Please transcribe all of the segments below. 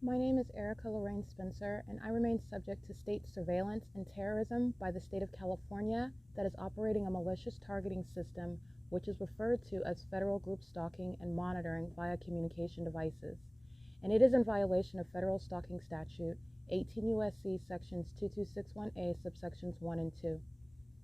My name is Erica Lorraine Spencer, and I remain subject to state surveillance and terrorism by the state of California that is operating a malicious targeting system which is referred to as federal group stalking and monitoring via communication devices. And it is in violation of federal stalking statute 18 U.S.C. sections 2261A subsections 1 and 2.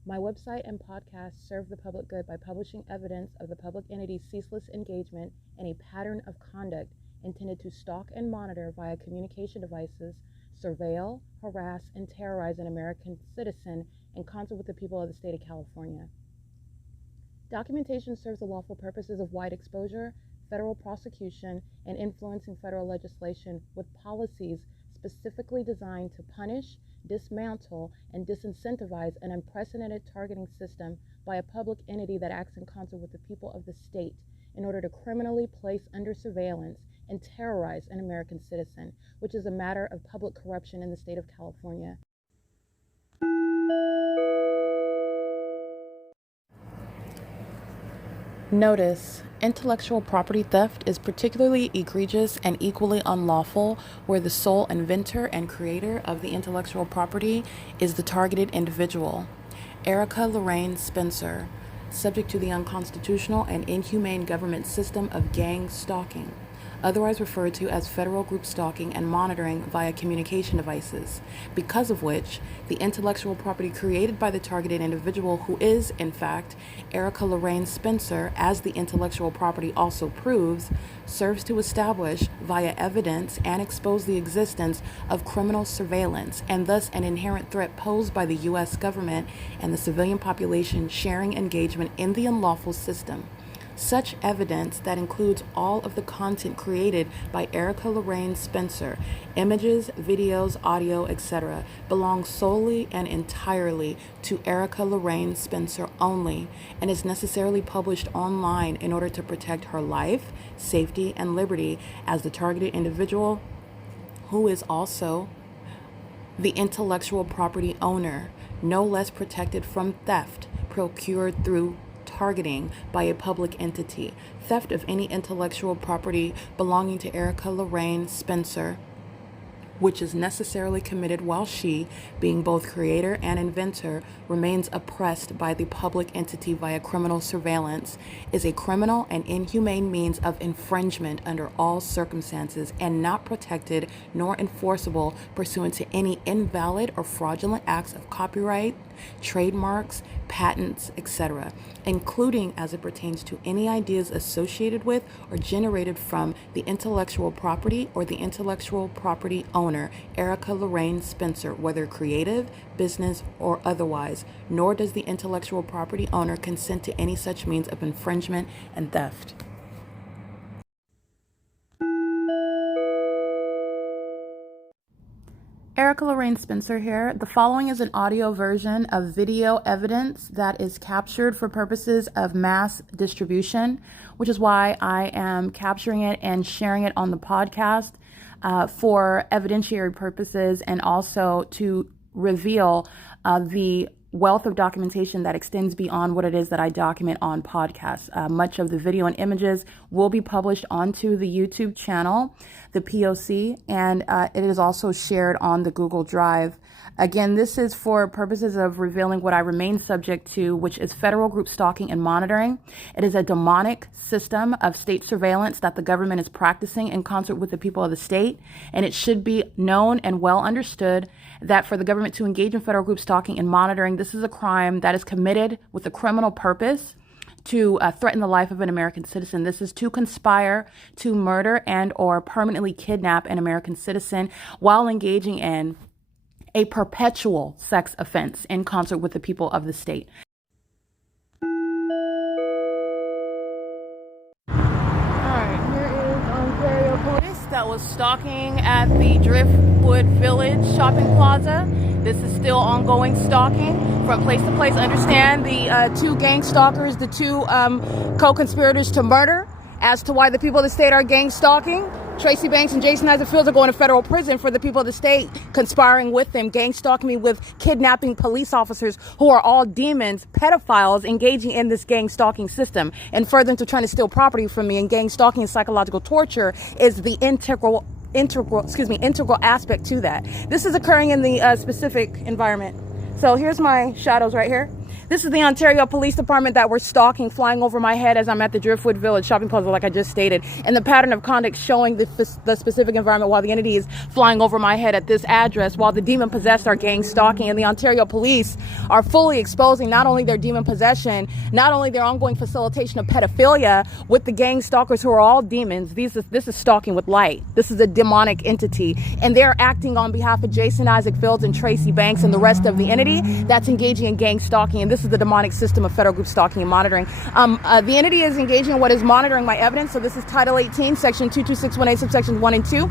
My website and podcast serve the public good by publishing evidence of the public entity's ceaseless engagement in a pattern of conduct intended to stalk and monitor via communication devices, surveil, harass, and terrorize an American citizen in concert with the people of the state of California. Documentation serves the lawful purposes of wide exposure, federal prosecution, and influencing federal legislation with policies specifically designed to punish, dismantle, and disincentivize an unprecedented targeting system by a public entity that acts in concert with the people of the state in order to criminally place under surveillance and terrorize an American citizen, which is a matter of public corruption in the state of California. Notice: intellectual property theft is particularly egregious and equally unlawful where the sole inventor and creator of the intellectual property is the targeted individual. Erica Lorraine Spencer, subject to the unconstitutional and inhumane government system of gang stalking, otherwise referred to as federal group stalking and monitoring via communication devices, because of which the intellectual property created by the targeted individual, who is, in fact, Erica Lorraine Spencer, as the intellectual property also proves, serves to establish via evidence and expose the existence of criminal surveillance and thus an inherent threat posed by the U.S. government and the civilian population sharing engagement in the unlawful system. Such evidence, that includes all of the content created by Erica Lorraine Spencer, images, videos, audio, etc., belongs solely and entirely to Erica Lorraine Spencer only and is necessarily published online in order to protect her life, safety, and liberty as the targeted individual, who is also the intellectual property owner, no less protected from theft procured through targeting by a public entity. Theft of any intellectual property belonging to Erica Lorraine Spencer, which is necessarily committed while she, being both creator and inventor, remains oppressed by the public entity via criminal surveillance, is a criminal and inhumane means of infringement under all circumstances and not protected nor enforceable pursuant to any invalid or fraudulent acts of copyright, trademarks, patents, etc., including as it pertains to any ideas associated with or generated from the intellectual property or the intellectual property owner, Erica Lorraine Spencer, whether creative, business, or otherwise, nor does the intellectual property owner consent to any such means of infringement and theft. Erica Lorraine Spencer here. The following is an audio version of video evidence that is captured for purposes of mass distribution, which is why I am capturing it and sharing it on the podcast for evidentiary purposes and also to reveal the wealth of documentation that extends beyond what it is that I document on podcasts. Much of the video and images will be published onto the YouTube channel, the P.O.C, and it is also shared on the Google Drive. Again, this is for purposes of revealing what I remain subject to, which is federal group stalking and monitoring. It is a demonic system of state surveillance that the government is practicing in concert with the people of the state, and it should be known and well understood that for the government to engage in federal group stalking and monitoring, this is a crime that is committed with a criminal purpose to threaten the life of an American citizen. This is to conspire to murder and or permanently kidnap an American citizen while engaging in a perpetual sex offense in concert with the people of the state. That was stalking at the Driftwood Village shopping plaza. This is still ongoing stalking from place to place. Understand the two gang stalkers, the two co-conspirators to murder. As to why the people of the state are gang stalking, Tracy Banks and Jason Isaac Fields are going to federal prison for the people of the state conspiring with them, gang stalking me with kidnapping police officers who are all demons, pedophiles engaging in this gang stalking system, and further into trying to steal property from me. And gang stalking and psychological torture is the integral integral aspect to that. This is occurring in the specific environment. So here's my shadows right here. This is the Ontario Police Department that we're stalking, flying over my head as I'm at the Driftwood Village shopping plaza, like I just stated. And the pattern of conduct showing the specific environment while the entity is flying over my head at this address, while the demon-possessed are gang stalking. And the Ontario Police are fully exposing not only their demon possession, not only their ongoing facilitation of pedophilia with the gang stalkers who are all demons. This is stalking with light. This is a demonic entity. And they're acting on behalf of Jason Isaac Fields and Tracy Banks and the rest of the entity that's engaging in gang stalking. And this is the demonic system of federal group stalking and monitoring. The entity is engaging in what is monitoring my evidence. So this is Title 18, Section 22618, subsections 1 and 2,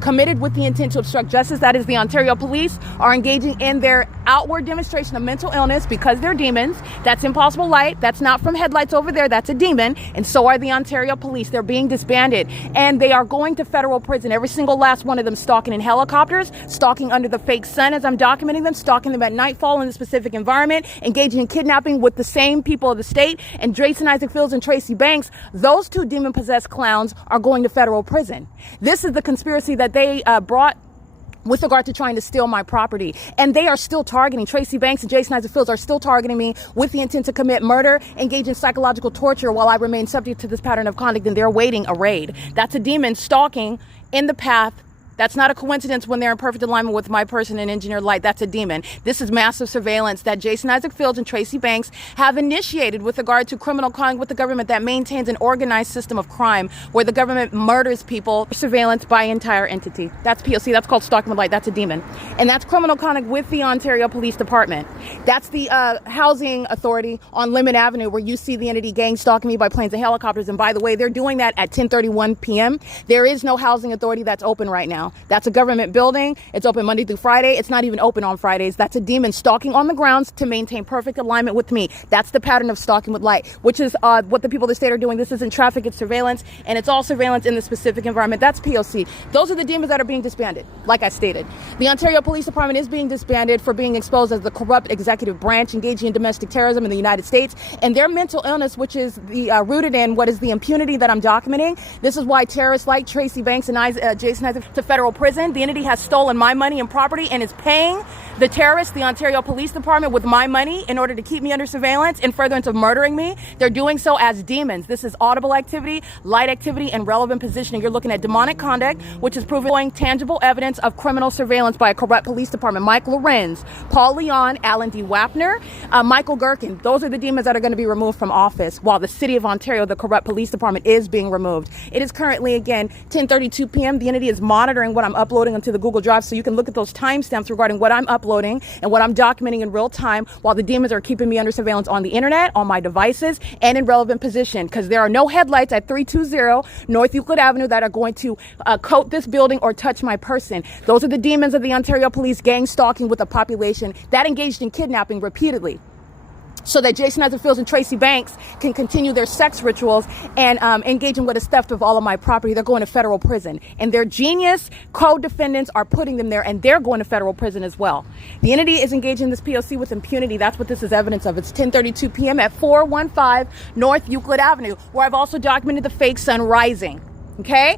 committed with the intent to obstruct justice. That is, the Ontario Police are engaging in their outward demonstration of mental illness because they're demons. That's impossible light. That's not from headlights over there. That's a demon. And so are the Ontario Police. They're being disbanded. And they are going to federal prison. Every single last one of them stalking in helicopters, stalking under the fake sun as I'm documenting them, stalking them at nightfall in a specific environment, engaging in kidnapping with the same people of the state. And Jason Isaac Fields and Tracy Banks, those two demon-possessed clowns are going to federal prison. This is the conspiracy that they brought with regard to trying to steal my property. And they are still targeting, Tracy Banks and Jason Isaac Fields are still targeting me with the intent to commit murder, engage in psychological torture while I remain subject to this pattern of conduct, and they're awaiting a raid. That's a demon stalking in the path. That's not a coincidence when they're in perfect alignment with my person and engineered light. That's a demon. This is massive surveillance that Jason Isaac Fields and Tracy Banks have initiated with regard to criminal conduct with the government that maintains an organized system of crime where the government murders people, surveillance by entire entity. That's P.O.C. That's called stalking with light. That's a demon. And that's criminal conduct with the Ontario Police Department. That's the housing authority on Lemon Avenue where you see the entity gang stalking me by planes and helicopters. And by the way, they're doing that at 10:31 p.m. There is no housing authority that's open right now. That's a government building. It's open Monday through Friday. It's not even open on Fridays. That's a demon stalking on the grounds to maintain perfect alignment with me. That's the pattern of stalking with light, which is what the people of the state are doing. This isn't traffic, it's surveillance, and it's all surveillance in the specific environment. That's P.O.C. Those are the demons that are being disbanded, like I stated. The Ontario Police Department is being disbanded for being exposed as the corrupt executive branch engaging in domestic terrorism in the United States. And their mental illness, which is rooted in what is the impunity that I'm documenting. This is why terrorists like Tracy Banks and Jason Isaac to federal prison. The entity has stolen my money and property and is paying the terrorists, the Ontario Police Department, with my money in order to keep me under surveillance in furtherance of murdering me. They're doing so as demons. This is audible activity, light activity, and relevant positioning. You're looking at demonic conduct, which is proving tangible evidence of criminal surveillance by a corrupt police department. Mike Lorenz, Paul Leon, Alan D. WAPNER, Michael GERKEN. Those are the demons that are going to be removed from office while the city of Ontario, the corrupt police department, is being removed. It is currently, again, 10:32 p.m. The entity is monitoring what I'm uploading onto the Google Drive, so you can look at those timestamps regarding what I'm uploading and what I'm documenting in real time while the demons are keeping me under surveillance on the internet, on my devices, and in relevant position, because there are no headlights at 320 North Euclid Avenue that are going to coat this building or touch my person. Those are the demons of the Ontario Police gang stalking with a population that engaged in kidnapping repeatedly, so that Jason Isaac Fields and Tracy Banks can continue their sex rituals and engage in what is theft of all of my property. They're going to federal prison. And their genius co-defendants are putting them there, and they're going to federal prison as well. The entity is engaging this P.O.C. with impunity. That's what this is evidence of. It's 10:32 p.m. at 415 North Euclid Avenue, where I've also documented the fake sun rising. Okay,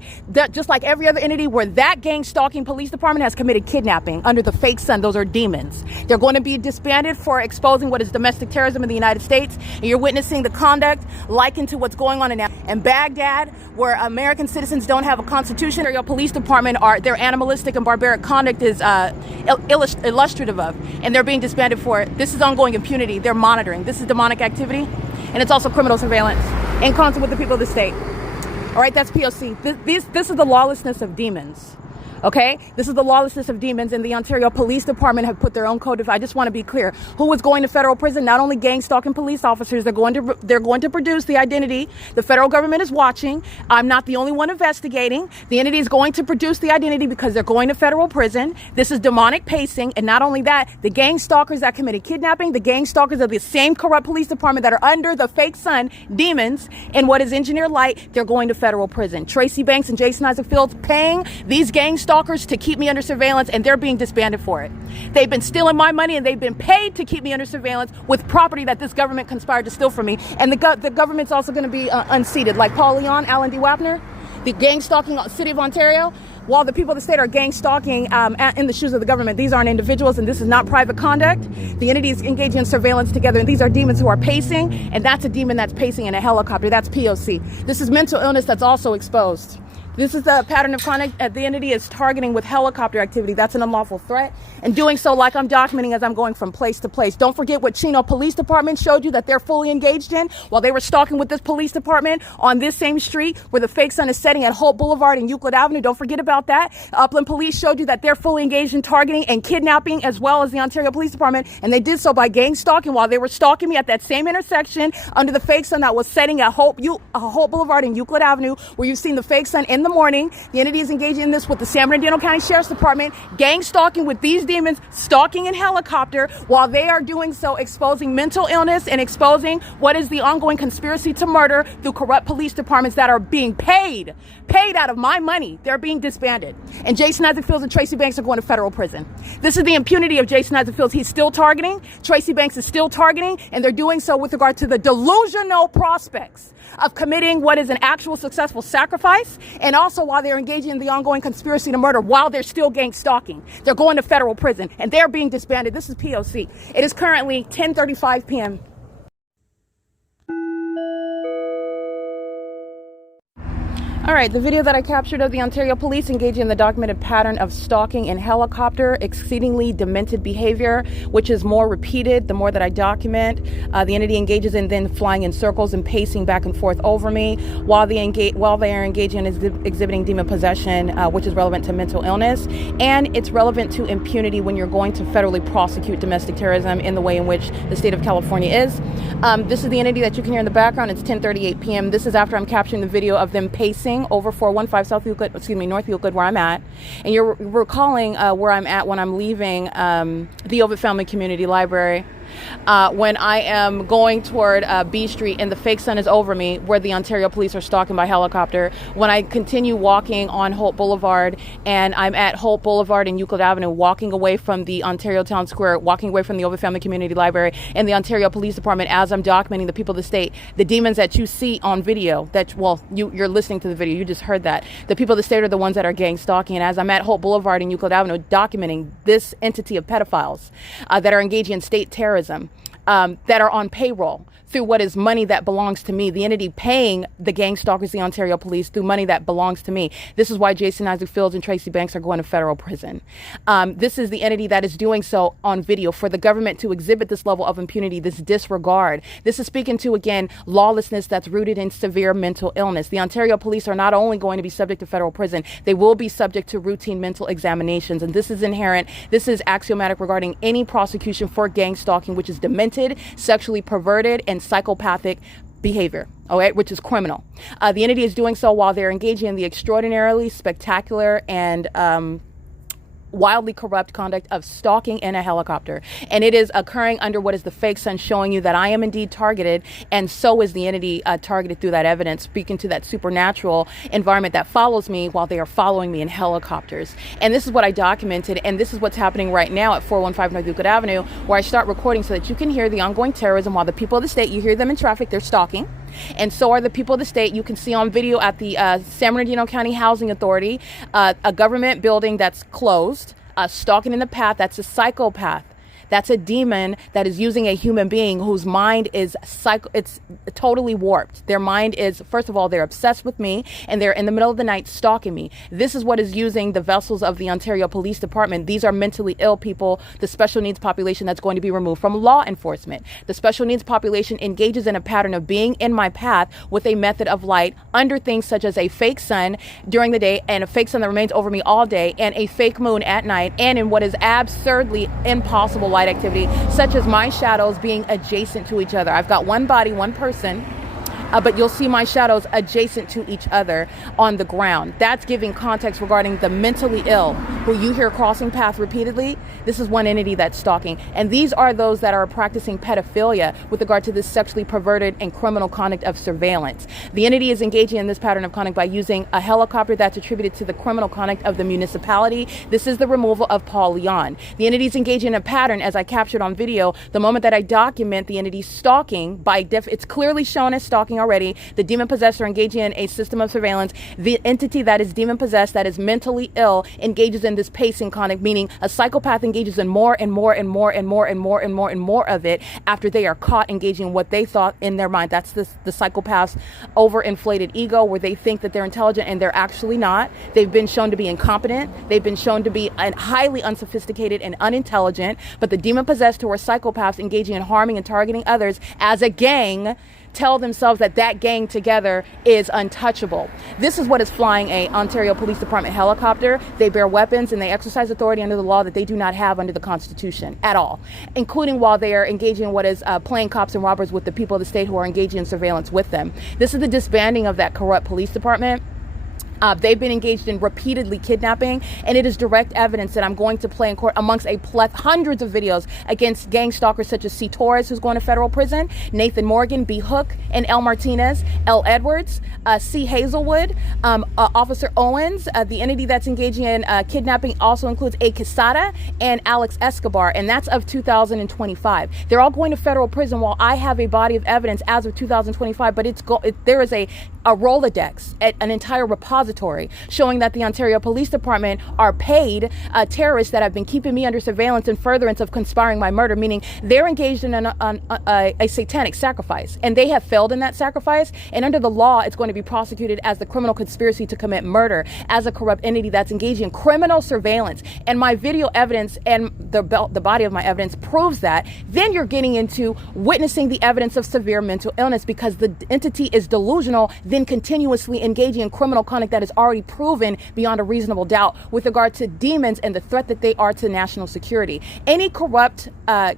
just like every other entity where that gang stalking police department has committed kidnapping under the fake sun. Those are demons. They're going to be disbanded for exposing what is domestic terrorism in the United States. And you're witnessing the conduct likened to what's going on in Baghdad, where American citizens don't have a constitution. Your police department their animalistic and barbaric conduct is illustrative of, and they're being disbanded for it. This is ongoing impunity. They're monitoring. This is demonic activity, and it's also criminal surveillance in concert with the people of the state. All right, that's P.O.C. This is the lawlessness of demons. Okay, this is the lawlessness of demons, and the Ontario Police Department have put their own code of. I just want to be clear: who is going to federal prison? Not only gang stalking police officers, they're going to produce the identity. The federal government is watching. I'm not the only one investigating. The entity is going to produce the identity because they're going to federal prison. This is demonic pacing, and not only that, the gang stalkers that committed kidnapping, the gang stalkers of the same corrupt police department that are under the fake sun, demons, and what is engineered light, they're going to federal prison. Tracy Banks and Jason Isaac Fields paying these gang stalkers to keep me under surveillance, and they're being disbanded for it. They've been stealing my money, and they've been paid to keep me under surveillance with property that this government conspired to steal from me. And the government's also going to be unseated, like Paul Leon, Alan D. WAPNER, the gang stalking city of Ontario. while the people of the state are gang stalking in the shoes of the government. These aren't individuals, and this is not private conduct. The entity is engaging in surveillance together, and these are demons who are pacing, and that's a demon that's pacing in a helicopter. That's P.O.C. This is mental illness that's also exposed. This is the pattern of conduct the entity is targeting with helicopter activity. That's an unlawful threat. And doing so like I'm documenting as I'm going from place to place. Don't forget what Chino Police Department showed you that they're fully engaged in while they were stalking with this police department on this same street where the fake sun is setting at Holt Boulevard and Euclid Avenue. Don't forget about that. Upland Police showed you that they're fully engaged in targeting and kidnapping as well as the Ontario Police Department. And they did so by gang stalking while they were stalking me at that same intersection under the fake sun that was setting at Holt Boulevard and Euclid Avenue, where you've seen the fake sun in the morning. The entity is engaging in this with the San Bernardino County Sheriff's Department, gang stalking with these demons, stalking in helicopter, while they are doing so exposing mental illness and exposing what is the ongoing conspiracy to murder through corrupt police departments that are being paid out of my money. They're being disbanded. And Jason Isaac Fields and Tracy Banks are going to federal prison. This is the impunity of Jason Isaac Fields. He's still targeting. Tracy Banks is still targeting, and they're doing so with regard to the delusional prospects of committing what is an actual successful sacrifice, and also while they're engaging in the ongoing conspiracy to murder while they're still gang stalking. They're going to federal prison, and they're being disbanded. This is P.O.C. It is currently 10:35 p.m. All right, the video that I captured of the Ontario Police engaging in the documented pattern of stalking in helicopter, exceedingly demented behavior, which is more repeated the more that I document. The entity engages in then flying in circles and pacing back and forth over me while they are engaging in exhibiting demon possession, which is relevant to mental illness. And it's relevant to impunity when you're going to federally prosecute domestic terrorism in the way in which the state of California is. This is the entity that you can hear in the background. It's 10:38 p.m. This is after I'm capturing the video of them pacing over 415 North Euclid, where I'm at. And you're recalling where I'm at when I'm leaving the OVITT Family Community Library. When I am going toward B Street and the fake sun is over me, where the Ontario Police are stalking by helicopter. When I continue walking on Holt Boulevard and I'm at Holt Boulevard and Euclid Avenue, walking away from the Ontario Town Square, walking away from the OVITT Family Community Library and the Ontario Police Department, as I'm documenting the people of the state, the demons that you see on video, you're listening to the video, you just heard that. The people of the state are the ones that are gang stalking. And as I'm at Holt Boulevard and Euclid Avenue documenting this entity of pedophiles that are engaging in state terrorism, that are on payroll through what is money that belongs to me, the entity paying the gang stalkers, the Ontario Police, through money that belongs to me. This is why Jason Isaac Fields and Tracy Banks are going to federal prison. This is the entity that is doing so on video. For the government to exhibit this level of impunity, this disregard, this is speaking to, again, lawlessness that's rooted in severe mental illness. The Ontario Police are not only going to be subject to federal prison, they will be subject to routine mental examinations. And this is inherent, this is axiomatic regarding any prosecution for gang stalking, which is demented, sexually perverted, and psychopathic behavior, okay, which is criminal. The entity is doing so while they're engaging in the extraordinarily spectacular and wildly corrupt conduct of stalking in a helicopter. And it is occurring under what is the fake sun, showing you that I am indeed targeted, and so is the entity targeted through that evidence, speaking to that supernatural environment that follows me while they are following me in helicopters. And this is what I documented, and this is what's happening right now at 415 North Euclid Avenue, where I start recording so that you can hear the ongoing terrorism while the people of the state, you hear them in traffic, they're stalking. And so are the people of the state. You can see on video at the San Bernardino County Housing Authority, a government building that's closed, stalking in the path. That's a psychopath. That's a demon that is using a human being whose mind is it's totally warped. Their mind is, first of all, they're obsessed with me, and they're in the middle of the night stalking me. This is what is using the vessels of the Ontario Police Department. These are mentally ill people, the special needs population that's going to be removed from law enforcement. The special needs population engages in a pattern of being in my path with a method of light under things such as a fake sun during the day and a fake sun that remains over me all day, and a fake moon at night, and in what is absurdly impossible light activity, such as my shadows being adjacent to each other. I've got one body, one person, but you'll see my shadows adjacent to each other on the ground. That's giving context regarding the mentally ill who you hear crossing paths repeatedly. This is one entity that's stalking. And these are those that are practicing pedophilia with regard to this sexually perverted and criminal conduct of surveillance. The entity is engaging in this pattern of conduct by using a helicopter that's attributed to the criminal conduct of the municipality. This is the removal of Paul Leon. The entity is engaging in a pattern, as I captured on video, the moment that I document the entity stalking, it's clearly shown as stalking stalking already. The demon-possessed are engaging in a system of surveillance. The entity that is demon-possessed, that is mentally ill, engages in this pacing conduct, meaning a psychopath engages in more and more and more and more and more and more and more of it after they are caught engaging in what they thought in their mind. That's the psychopath's overinflated ego, where they think that they're intelligent and they're actually not. They've been shown to be incompetent. They've been shown to be highly unsophisticated and unintelligent. But the demon-possessed, who are psychopaths engaging in harming and targeting others as a gang, tell themselves that that gang together is untouchable. This is what is flying a Ontario Police Department helicopter. They bear weapons and they exercise authority under the law that they do not have under the Constitution at all, including while they are engaging in what is playing cops and robbers with the people of the state who are engaging in surveillance with them. This is the disbanding of that corrupt police department. They've been engaged in repeatedly kidnapping, and it is direct evidence that I'm going to play in court amongst a hundreds of videos against gang stalkers such as C. Torres, who's going to federal prison, Nathan Morgan, B. Hook, and L. Martinez, L. Edwards, C. Hazelwood, Officer Owens. The entity that's engaging in kidnapping also includes A. Quesada and Alex Escobar, and that's of 2025. They're all going to federal prison while I have a body of evidence as of 2025, but there is a Rolodex, an entire repository showing that the Ontario Police Department are paid terrorists that have been keeping me under surveillance in furtherance of conspiring my murder, meaning they're engaged in a satanic sacrifice, and they have failed in that sacrifice, and under the law it's going to be prosecuted as the criminal conspiracy to commit murder as a corrupt entity that's engaging in criminal surveillance. And my video evidence and the body of my evidence proves that. Then you're getting into witnessing the evidence of severe mental illness, because the entity is delusional, then continuously engaging in criminal conduct that is already proven beyond a reasonable doubt with regard to demons and the threat that they are to national security. Any corrupt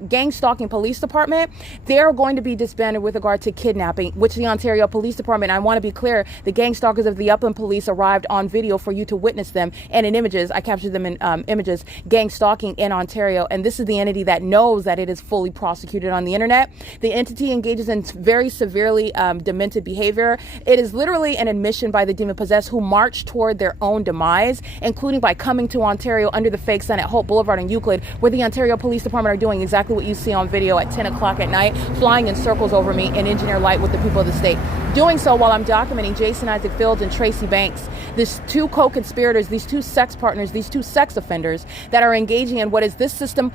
gang stalking police department, they're going to be disbanded with regard to kidnapping, which the Ontario Police Department, I want to be clear, the gang stalkers of the Upland Police arrived on video for you to witness them, and in images, I captured them in images, gang stalking in Ontario, and this is the entity that knows that it is fully prosecuted on the internet. The entity engages in very severely demented behavior. It is literally an admission by the demon-possessed who march toward their own demise, including by coming to Ontario under the fake sun at Hope Boulevard and Euclid, where the Ontario Police Department are doing exactly what you see on video at 10 o'clock at night, flying in circles over me in engineer light with the people of the state. Doing so while I'm documenting Jason Isaac Fields and Tracy Banks, these two co-conspirators, these two sex partners, these two sex offenders that are engaging in what is this system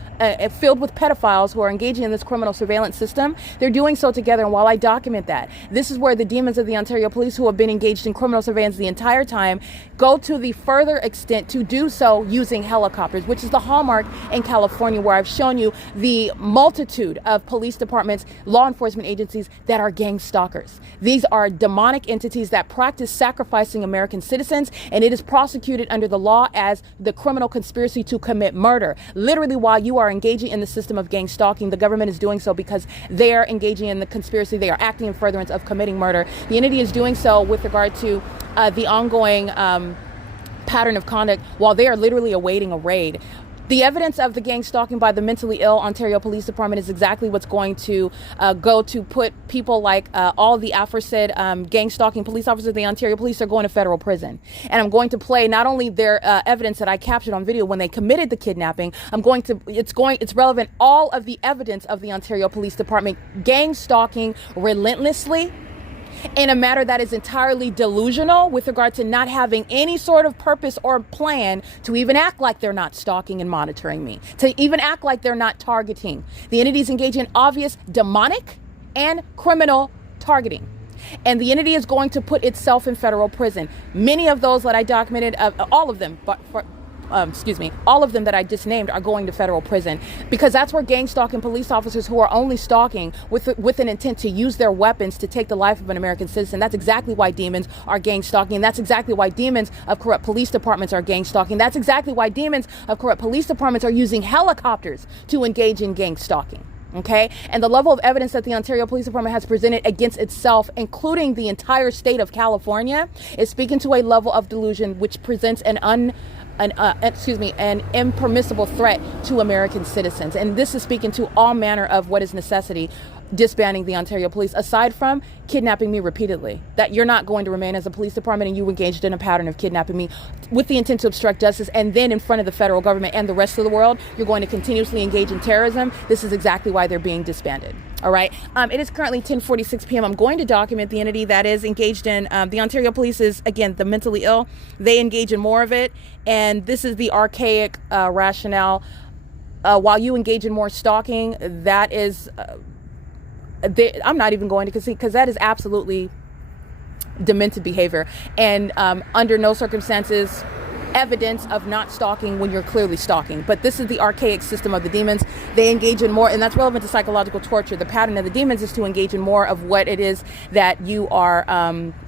filled with pedophiles who are engaging in this criminal surveillance system. They're doing so together, and while I document that, this is where the demons of the Ontario Police, who have been engaged in criminal surveillance the entire time, go to the further extent to do so using helicopters, which is the hallmark in California, where I've shown you the multitude of police departments, law enforcement agencies that are gang stalkers. These are demonic entities that practice sacrificing American citizens, and it is prosecuted under the law as the criminal conspiracy to commit murder. Literally, while you are engaging in the system of gang stalking, the government is doing so because they are engaging in the conspiracy. They are acting in furtherance of committing murder. The entity is doing so with regard to the ongoing pattern of conduct while they are literally awaiting a raid. The evidence of the gang stalking by the mentally ill Ontario Police Department is exactly what's going to go to put people like all the aforesaid gang stalking police officers of the Ontario Police are going to federal prison. And I'm going to play not only their evidence that I captured on video when they committed the kidnapping, it's relevant, all of the evidence of the Ontario Police Department gang stalking relentlessly in a matter that is entirely delusional with regard to not having any sort of purpose or plan to even act like they're not stalking and monitoring me, to even act like they're not targeting. The entities engage in obvious demonic and criminal targeting. And the entity is going to put itself in federal prison. Many of those that I documented, all of them, all of them that I just named are going to federal prison, because that's where gang stalking police officers who are only stalking with an intent to use their weapons to take the life of an American citizen. That's exactly why demons are gang stalking. That's exactly why demons of corrupt police departments are gang stalking. That's exactly why demons of corrupt police departments are using helicopters to engage in gang stalking. Okay, and the level of evidence that the Ontario Police Department has presented against itself, including the entire state of California, is speaking to a level of delusion which presents an impermissible threat to American citizens. And this is speaking to all manner of what is necessity. disbanding the Ontario Police, aside from kidnapping me repeatedly. That you're not going to remain as a police department, and you engaged in a pattern of kidnapping me with the intent to obstruct justice, and then in front of the federal government and the rest of the world, you're going to continuously engage in terrorism. This is exactly why they're being disbanded. All right. It is currently 10:46 p.m. I'm going to document the entity that is engaged in the Ontario Police is, again, the mentally ill. They engage in more of it, and this is the archaic rationale. While you engage in more stalking, that is, I'm not even going to concede, because that is absolutely demented behavior, and under no circumstances evidence of not stalking when you're clearly stalking. But this is the archaic system of the demons. They engage in more, and that's relevant to psychological torture. The pattern of the demons is to engage in more of what it is that you are,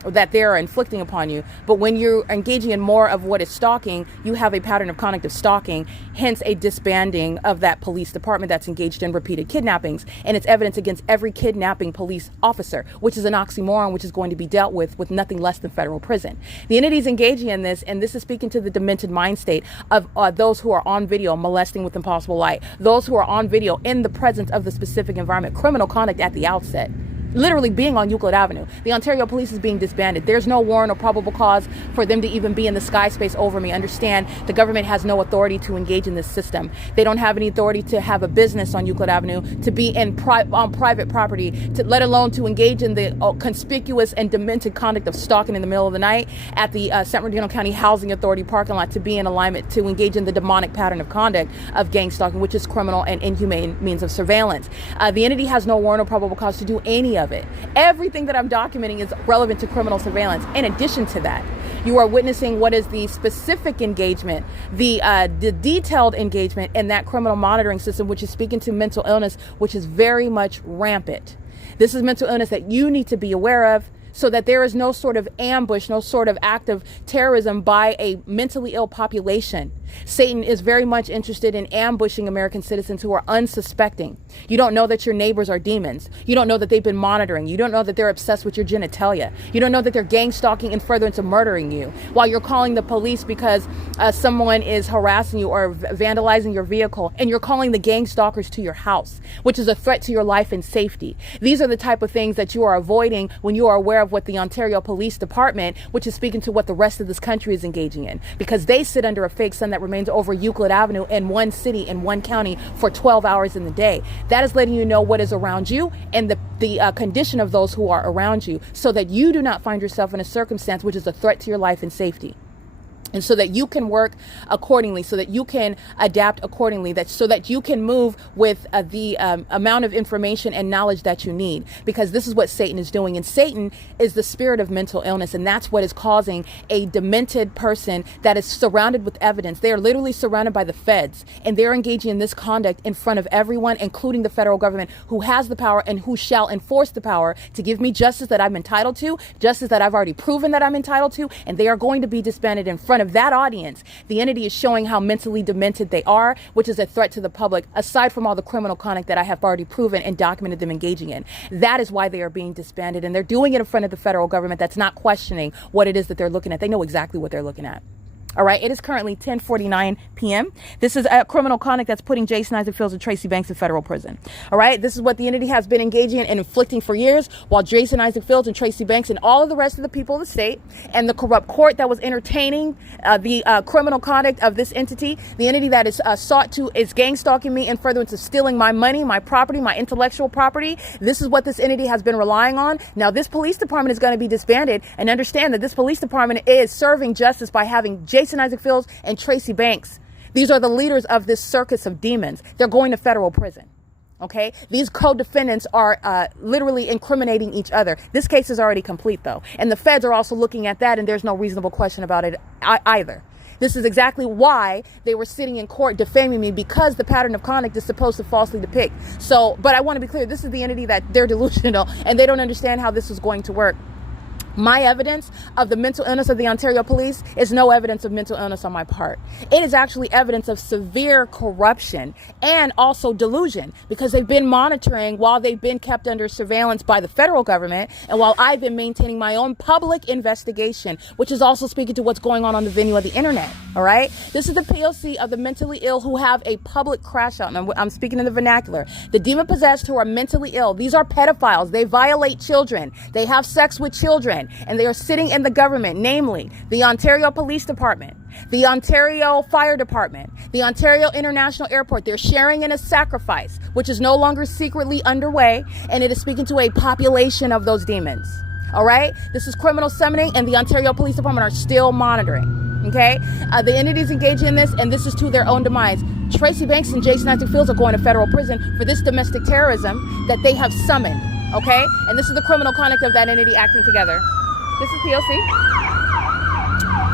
that they are inflicting upon you. But when you're engaging in more of what is stalking, you have a pattern of conduct of stalking, hence a disbanding of that police department that's engaged in repeated kidnappings. And it's evidence against every kidnapping police officer, which is an oxymoron, which is going to be dealt with nothing less than federal prison. The entities engaging in this, and this is speaking to the demented mind state of those who are on video molesting with impossible light, those who are on video in the presence of the specific environment, criminal conduct at the outset, literally being on Euclid Avenue. The Ontario Police is being disbanded. There's no warrant or probable cause for them to even be in the sky space over me. Understand, the government has no authority to engage in this system. They don't have any authority to have a business on Euclid Avenue, to be in on private property, let alone to engage in the conspicuous and demented conduct of stalking in the middle of the night at the San Bernardino County Housing Authority parking lot, to be in alignment, to engage in the demonic pattern of conduct of gang stalking, which is criminal and inhumane means of surveillance. The entity has no warrant or probable cause to do any of it. Everything that I'm documenting is relevant to criminal surveillance. In addition to that, you are witnessing what is the specific engagement, the detailed engagement in that criminal monitoring system, which is speaking to mental illness, which is very much rampant. This is mental illness that you need to be aware of, so that there is no sort of ambush, no sort of act of terrorism by a mentally ill population. Satan is very much interested in ambushing American citizens who are unsuspecting. You don't know that your neighbors are demons. You don't know that they've been monitoring. You don't know that they're obsessed with your genitalia. You don't know that they're gang stalking in furtherance of murdering you, while you're calling the police because someone is harassing you or vandalizing your vehicle, and you're calling the gang stalkers to your house, which is a threat to your life and safety. These are the type of things that you are avoiding when you are aware of what the Ontario Police Department, which is speaking to what the rest of this country is engaging in, because they sit under a fake sun that remains over Euclid Avenue in one city, in one county, for 12 hours in the day. That is letting you know what is around you and the condition of those who are around you, so that you do not find yourself in a circumstance which is a threat to your life and safety. And so that you can work accordingly, so that you can adapt accordingly, so that you can move with the amount of information and knowledge that you need, because this is what Satan is doing. And Satan is the spirit of mental illness, and that's what is causing a demented person that is surrounded with evidence. They are literally surrounded by the feds, and they're engaging in this conduct in front of everyone, including the federal government, who has the power and who shall enforce the power to give me justice that I'm entitled to, justice that I've already proven that I'm entitled to, and they are going to be disbanded in front of that audience. The entity is showing how mentally demented they are, which is a threat to the public, aside from all the criminal conduct that I have already proven and documented them engaging in. That is why they are being disbanded, and they're doing it in front of the federal government that's not questioning what it is that they're looking at. They know exactly what they're looking at. All right, it is currently 10:49 p.m. This is a criminal conduct that's putting Jason Isaac Fields and Tracy Banks in federal prison. All right, this is what the entity has been engaging in and inflicting for years, while Jason Isaac Fields and Tracy Banks and all of the rest of the people of the state and the corrupt court that was entertaining the criminal conduct of this entity, the entity that is is gang stalking me in furtherance of stealing my money, my property, my intellectual property. This is what this entity has been relying on. Now, this police department is going to be disbanded, and understand that this police department is serving justice by having Jason Isaac Fields and Tracy Banks. These are the leaders of this circus of demons. They're going to federal prison. Okay, these co-defendants are literally incriminating each other. This case is already complete, though, and the feds are also looking at that, and there's no reasonable question about it either. This is exactly why they were sitting in court defaming me, because the pattern of conduct is supposed to falsely depict. So, but I want to be clear, this is the entity that they're delusional, and they don't understand how this is going to work. My evidence of the mental illness of the Ontario Police is no evidence of mental illness on my part. It is actually evidence of severe corruption and also delusion, because they've been monitoring while they've been kept under surveillance by the federal government, and while I've been maintaining my own public investigation, which is also speaking to what's going on the venue of the internet. All right. This is the P.O.C. of the mentally ill who have a public crash out. And I'm speaking in the vernacular. The demon possessed who are mentally ill. These are pedophiles. They violate children. They have sex with children. And they are sitting in the government, namely the Ontario Police Department, the Ontario Fire Department, the Ontario International Airport. They're sharing in a sacrifice, which is no longer secretly underway. And it is speaking to a population of those demons. All right. This is criminal summoning, and the Ontario Police Department are still monitoring. Okay, the entities engaging in this, and this is to their own demise. Tracy Banks and Jason Isaac Fields are going to federal prison for this domestic terrorism that they have summoned. Okay, and this is the criminal conduct of that entity acting together. This is P.O.C.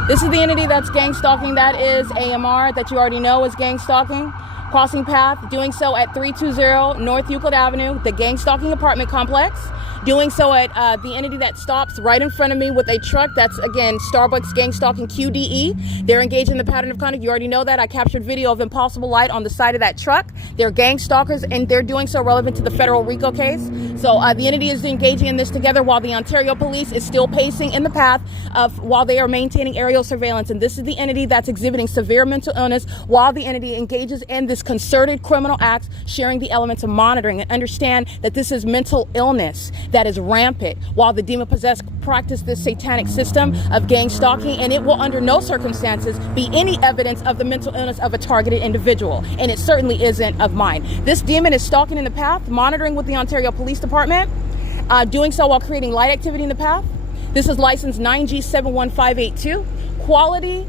This is the entity that's gang stalking. That is AMR, that you already know is gang stalking. Crossing path, doing so at 320 North Euclid Avenue, the gang stalking apartment complex. Doing so at the entity that stops right in front of me with a truck. That's, again, Starbucks gang stalking QDE. They're engaged in the pattern of conduct. You already know that. I captured video of Impossible Light on the side of that truck. They're gang stalkers, and they're doing so relevant to the federal RICO case. So the entity is engaging in this together while the Ontario Police is still pacing in the path of while they are maintaining aerial surveillance. And this is the entity that's exhibiting severe mental illness while the entity engages in this concerted criminal act, sharing the elements of monitoring. And understand that this is mental illness that is rampant while the demon-possessed practice this satanic system of gang stalking, and it will under no circumstances be any evidence of the mental illness of a targeted individual, and it certainly isn't of mine. This demon is stalking in the path, monitoring with the Ontario Police Department, doing so while creating light activity in the path. This is license 9G71582. Quality.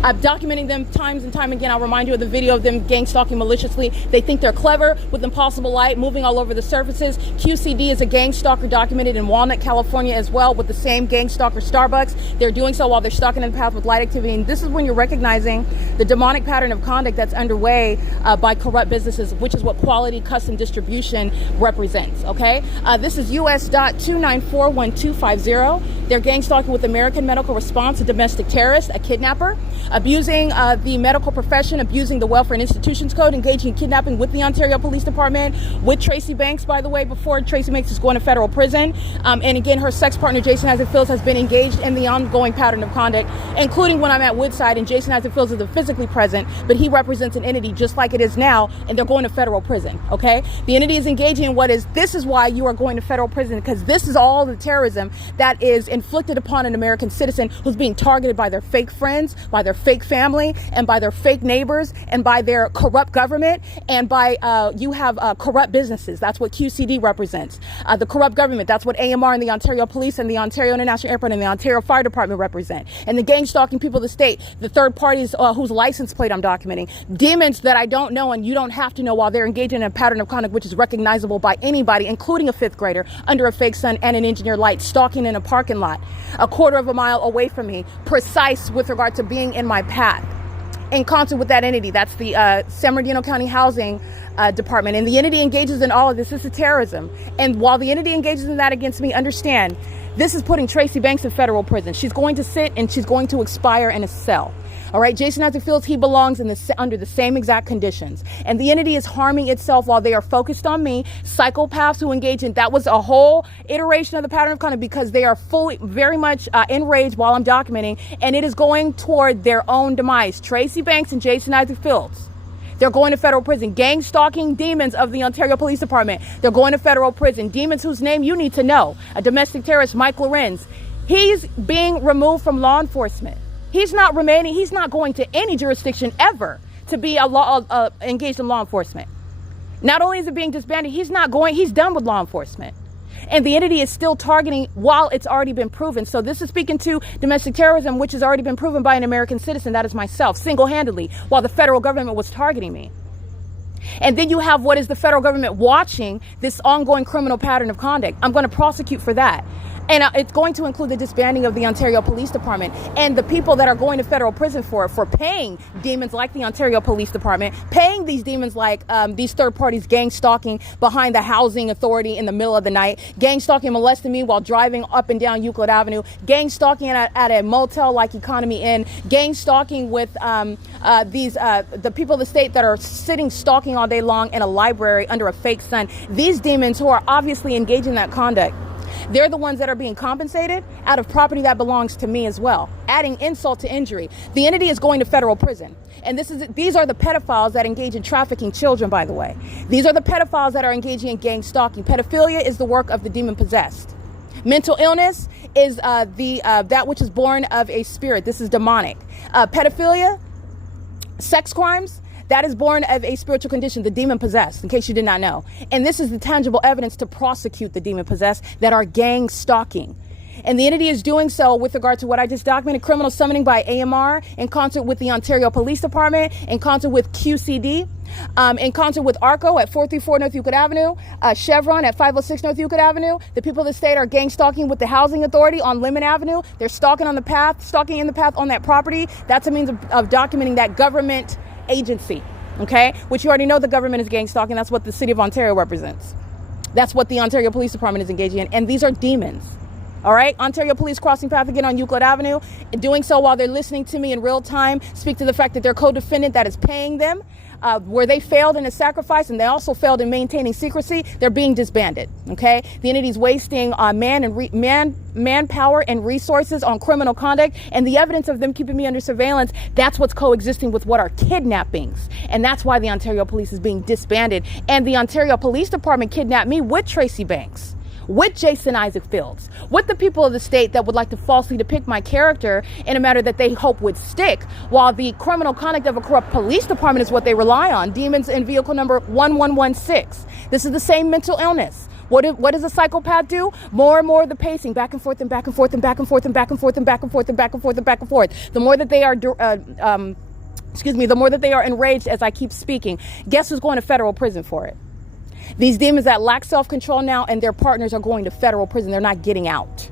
I'm documenting them times and time again. I'll remind you of the video of them gang stalking maliciously. They think they're clever with Impossible Light moving all over the surfaces. QCD is a gang stalker documented in Walnut, California as well with the same gang stalker Starbucks. They're doing so while they're stalking in the path with light activity. And this is when you're recognizing the demonic pattern of conduct that's underway by corrupt businesses, which is what quality custom distribution represents. Okay. This is US.2941250. They're gang stalking with American Medical Response, a domestic terrorist, a kidnapper. Abusing the medical profession, abusing the Welfare and Institutions Code, engaging in kidnapping with the Ontario Police Department, with Tracy Banks, by the way, before Tracy Banks is going to federal prison. And again, her sex partner, Jason Isaac Fields, has been engaged in the ongoing pattern of conduct, including when I'm at Woodside, and Jason Isaac Fields isn't physically present, but he represents an entity just like it is now, and they're going to federal prison, okay? The entity is engaging in this is why you are going to federal prison, because this is all the terrorism that is inflicted upon an American citizen who's being targeted by their fake friends, by their fake family, and by their fake neighbors, and by their corrupt government, and by you have corrupt businesses. That's what QCD represents. The corrupt government, that's what AMR and the Ontario Police and the Ontario International Airport and the Ontario Fire Department represent. And the gang stalking people of the state, the third parties whose license plate I'm documenting. Demons that I don't know and you don't have to know while they're engaging in a pattern of conduct which is recognizable by anybody, including a fifth grader, under a fake sun and an engineer light, stalking in a parking lot, a quarter of a mile away from me, precise with regard to being in my path. In concert with that entity, that's the San Bernardino County Housing Department. And the entity engages in all of this. This is terrorism. And while the entity engages in that against me, understand, this is putting Tracy Banks in federal prison. She's going to sit and she's going to expire in a cell. All right, Jason Isaac Fields, he belongs under the same exact conditions. And the entity is harming itself while they are focused on me. Psychopaths who engage in, that was a whole iteration of the pattern of conduct because they are very much enraged while I'm documenting, and it is going toward their own demise. Tracy Banks and Jason Isaac Fields, they're going to federal prison. Gang stalking demons of the Ontario Police Department, they're going to federal prison. Demons whose name you need to know. A domestic terrorist, Mike LORENZ. He's being removed from law enforcement. He's not going to any jurisdiction ever to be engaged in law enforcement. Not only is it being disbanded, he's done with law enforcement. And the entity is still targeting while it's already been proven. So this is speaking to domestic terrorism, which has already been proven by an American citizen, that is myself, single-handedly, while the federal government was targeting me. And then you have what is the federal government watching this ongoing criminal pattern of conduct. I'm going to prosecute for that. And it's going to include the disbanding of the Ontario Police Department and the people that are going to federal prison for paying demons like the Ontario Police Department, paying these demons like these third parties gang stalking behind the housing authority in the middle of the night, gang stalking, molesting me while driving up and down Euclid Avenue, gang stalking at a motel like Economy Inn, gang stalking with the people of the state that are sitting stalking all day long in a library under a fake sun. These demons who are obviously engaging in that conduct, They're the ones that are being compensated out of property that belongs to me as well, adding insult to injury. The entity is going to federal prison. And these are the pedophiles that engage in trafficking children, by the way. These are the pedophiles that are engaging in gang stalking. Pedophilia is the work of the demon possessed. Mental illness is that which is born of a spirit. This is demonic. Pedophilia, sex crimes, that is born of a spiritual condition, the demon possessed, in case you did not know. And this is the tangible evidence to prosecute the demon possessed that are gang stalking. And the entity is doing so with regard to what I just documented, criminal summoning by AMR in concert with the Ontario Police Department, in concert with QCD, in concert with ARCO at 434 North Euclid Avenue, Chevron at 506 North Euclid Avenue. The people of the state are gang stalking with the Housing Authority on Lemon Avenue. They're stalking in the path on that property. That's a means of documenting that government agency, okay? Which you already know the government is gang stalking. That's what the city of Ontario represents. That's what the Ontario Police Department is engaging in. And these are demons. All right, Ontario Police crossing path again on Euclid Avenue, doing so while they're listening to me in real time, speak to the fact that their co-defendant that is paying them, where they failed in a sacrifice and they also failed in maintaining secrecy, they're being disbanded, okay? The entity's wasting manpower and resources on criminal conduct, and the evidence of them keeping me under surveillance, that's what's coexisting with what are kidnappings. And that's why the Ontario Police is being disbanded. And the Ontario Police Department kidnapped me with Tracy Banks, with Jason Isaac Fields, with the people of the state that would like to falsely depict my character in a matter that they hope would stick, while the criminal conduct of a corrupt police department is what they rely on. Demons in vehicle number 1116. This is the same mental illness. What does a psychopath do? More and more of the pacing, back and forth and back and forth and back and forth and back and forth and back and forth and back and forth and back and forth. The more that they are the more that they are enraged as I keep speaking, guess who's going to federal prison for it? These demons that lack self-control now, and their partners are going to federal prison. They're not getting out.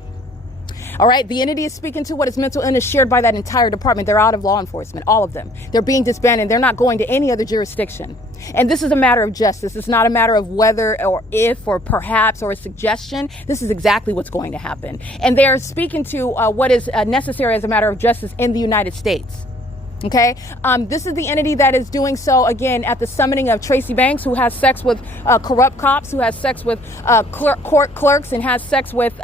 All right. The entity is speaking to what is mental illness shared by that entire department. They're out of law enforcement, all of them. They're being disbanded. They're not going to any other jurisdiction. And this is a matter of justice. It's not a matter of whether or if or perhaps or a suggestion. This is exactly what's going to happen. And they're speaking to what is necessary as a matter of justice in the United States. Okay, this is the entity that is doing so, again, at the summoning of Tracy Banks, who has sex with corrupt cops, who has sex with court clerks, and has sex with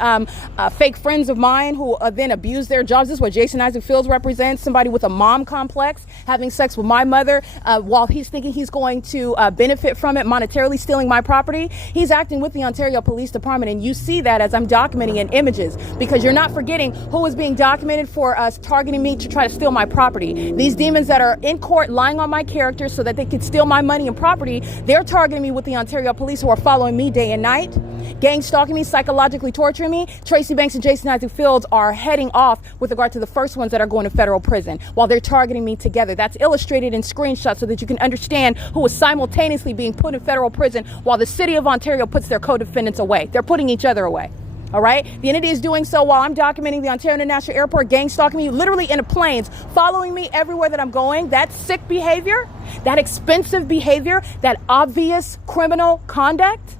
fake friends of mine who then abuse their jobs. This is what Jason Isaac Fields represents, somebody with a mom complex, having sex with my mother while he's thinking he's going to benefit from it, monetarily stealing my property. He's acting with the Ontario Police Department, and you see that as I'm documenting in images, because you're not forgetting who is being documented for targeting me to try to steal my property. These demons that are in court lying on my character so that they could steal my money and property, they're targeting me with the Ontario Police, who are following me day and night, gang stalking me, psychologically torturing me. Tracy Banks and Jason Isaac Fields are heading off with regard to the first ones that are going to federal prison while they're targeting me together. That's illustrated in screenshots so that you can understand who is simultaneously being put in federal prison while the city of Ontario puts their co-defendants away. They're putting each other away. All right. The entity is doing so while I'm documenting the Ontario International Airport, gang stalking me, literally in the planes, following me everywhere that I'm going. That sick behavior, that expensive behavior, that obvious criminal conduct,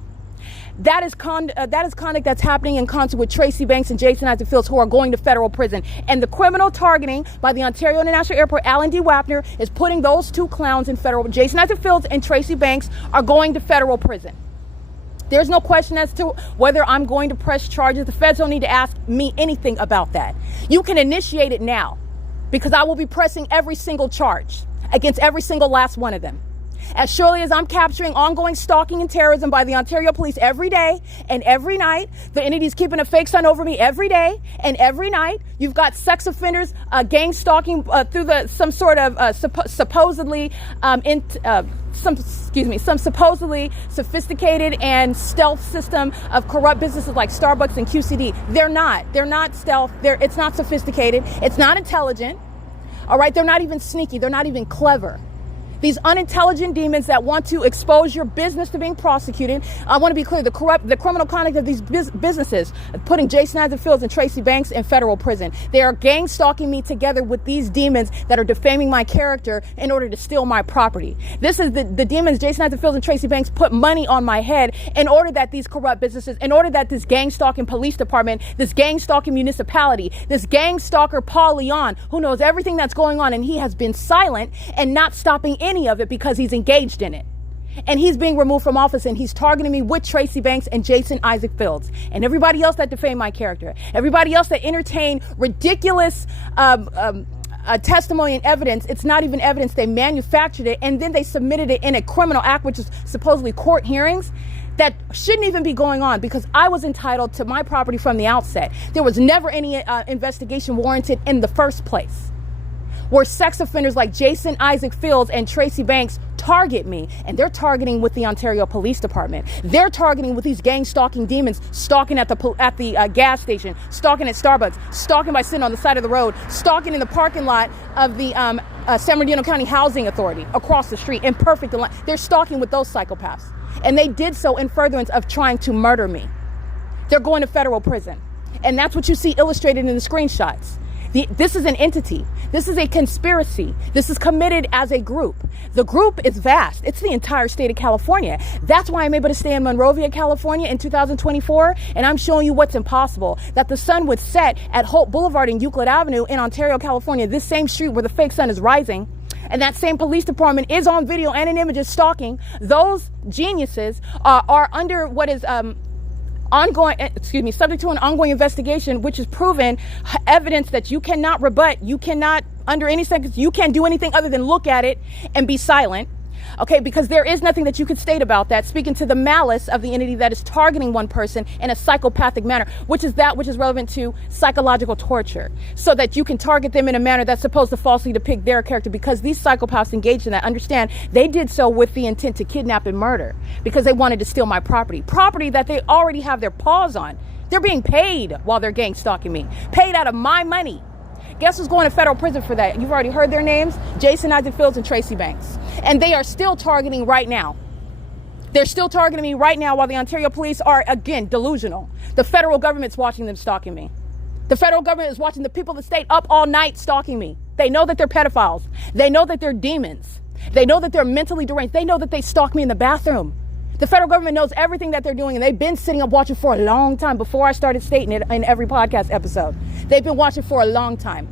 that is conduct that's happening in concert with Tracy Banks and Jason Isaac Fields, who are going to federal prison. And the criminal targeting by the Ontario International Airport, Alan D. WAPNER, is putting those two clowns in federal. Jason Isaac Fields and Tracy Banks are going to federal prison. There's no question as to whether I'm going to press charges. The feds don't need to ask me anything about that. You can initiate it now, because I will be pressing every single charge against every single last one of them. As surely as I'm capturing ongoing stalking and terrorism by the Ontario Police every day and every night, the entity's keeping a fake sun over me every day and every night. You've got sex offenders gang stalking through some sort of supposedly some supposedly sophisticated and stealth system of corrupt businesses like Starbucks and QCD. They're not stealth. It's not sophisticated. It's not intelligent. All right. They're not even sneaky. They're not even clever. These unintelligent demons that want to expose your business to being prosecuted. I want to be clear, the criminal conduct of these businesses, putting Jason Isaac Fields and Tracy Banks in federal prison. They are gang stalking me together with these demons that are defaming my character in order to steal my property. This is the demons, Jason Isaac Fields and Tracy Banks, put money on my head in order that these corrupt businesses, in order that this gang stalking police department, this gang stalking municipality, this gang stalker Paul Leon, who knows everything that's going on, and he has been silent and not stopping any of it because he's engaged in it. And he's being removed from office, and he's targeting me with Tracy Banks and Jason Isaac Fields and everybody else that defamed my character, everybody else that entertained ridiculous testimony and evidence. It's not even evidence. They manufactured it, and then they submitted it in a criminal act, which is supposedly court hearings that shouldn't even be going on, because I was entitled to my property from the outset. There was never any investigation warranted in the first place, where sex offenders like Jason Isaac Fields and Tracy Banks target me, and they're targeting with the Ontario Police Department. They're targeting with these gang stalking demons, stalking at the gas station, stalking at Starbucks, stalking by sitting on the side of the road, stalking in the parking lot of the San Bernardino County Housing Authority across the street in perfect line. They're stalking with those psychopaths, and they did so in furtherance of trying to murder me. They're going to federal prison, and that's what you see illustrated in the screenshots. This is an entity. This is a conspiracy. This is committed as a group. The group is vast. It's the entire state of California. That's why I'm able to stay in Monrovia, California in 2024, and I'm showing you what's impossible. That the sun would set at Hope Boulevard and Euclid Avenue in Ontario, California, this same street where the fake sun is rising, and that same police department is on video and in images stalking. Those geniuses are under what is subject to an ongoing investigation, which is proven evidence that you cannot rebut. You cannot, under any circumstance, you can't do anything other than look at it and be silent. Okay, because there is nothing that you could state about that, speaking to the malice of the entity that is targeting one person in a psychopathic manner, which is relevant to psychological torture, so that you can target them in a manner that's supposed to falsely depict their character, because these psychopaths engaged in that understand they did so with the intent to kidnap and murder, because they wanted to steal my property that they already have their paws on. They're being paid while they're gang stalking me, paid out of my money. Guess who's going to federal prison for that? You've already heard their names: Jason Isaac Fields and Tracy Banks. And they are still targeting right now. They're still targeting me right now while the Ontario police are, again, delusional. The federal government's watching them stalking me. The federal government is watching the people that stayed up all night stalking me. They know that they're pedophiles. They know that they're demons. They know that they're mentally deranged. They know that they stalk me in the bathroom. The federal government knows everything that they're doing, and they've been sitting up watching for a long time before I started stating it in every podcast episode. They've been watching for a long time.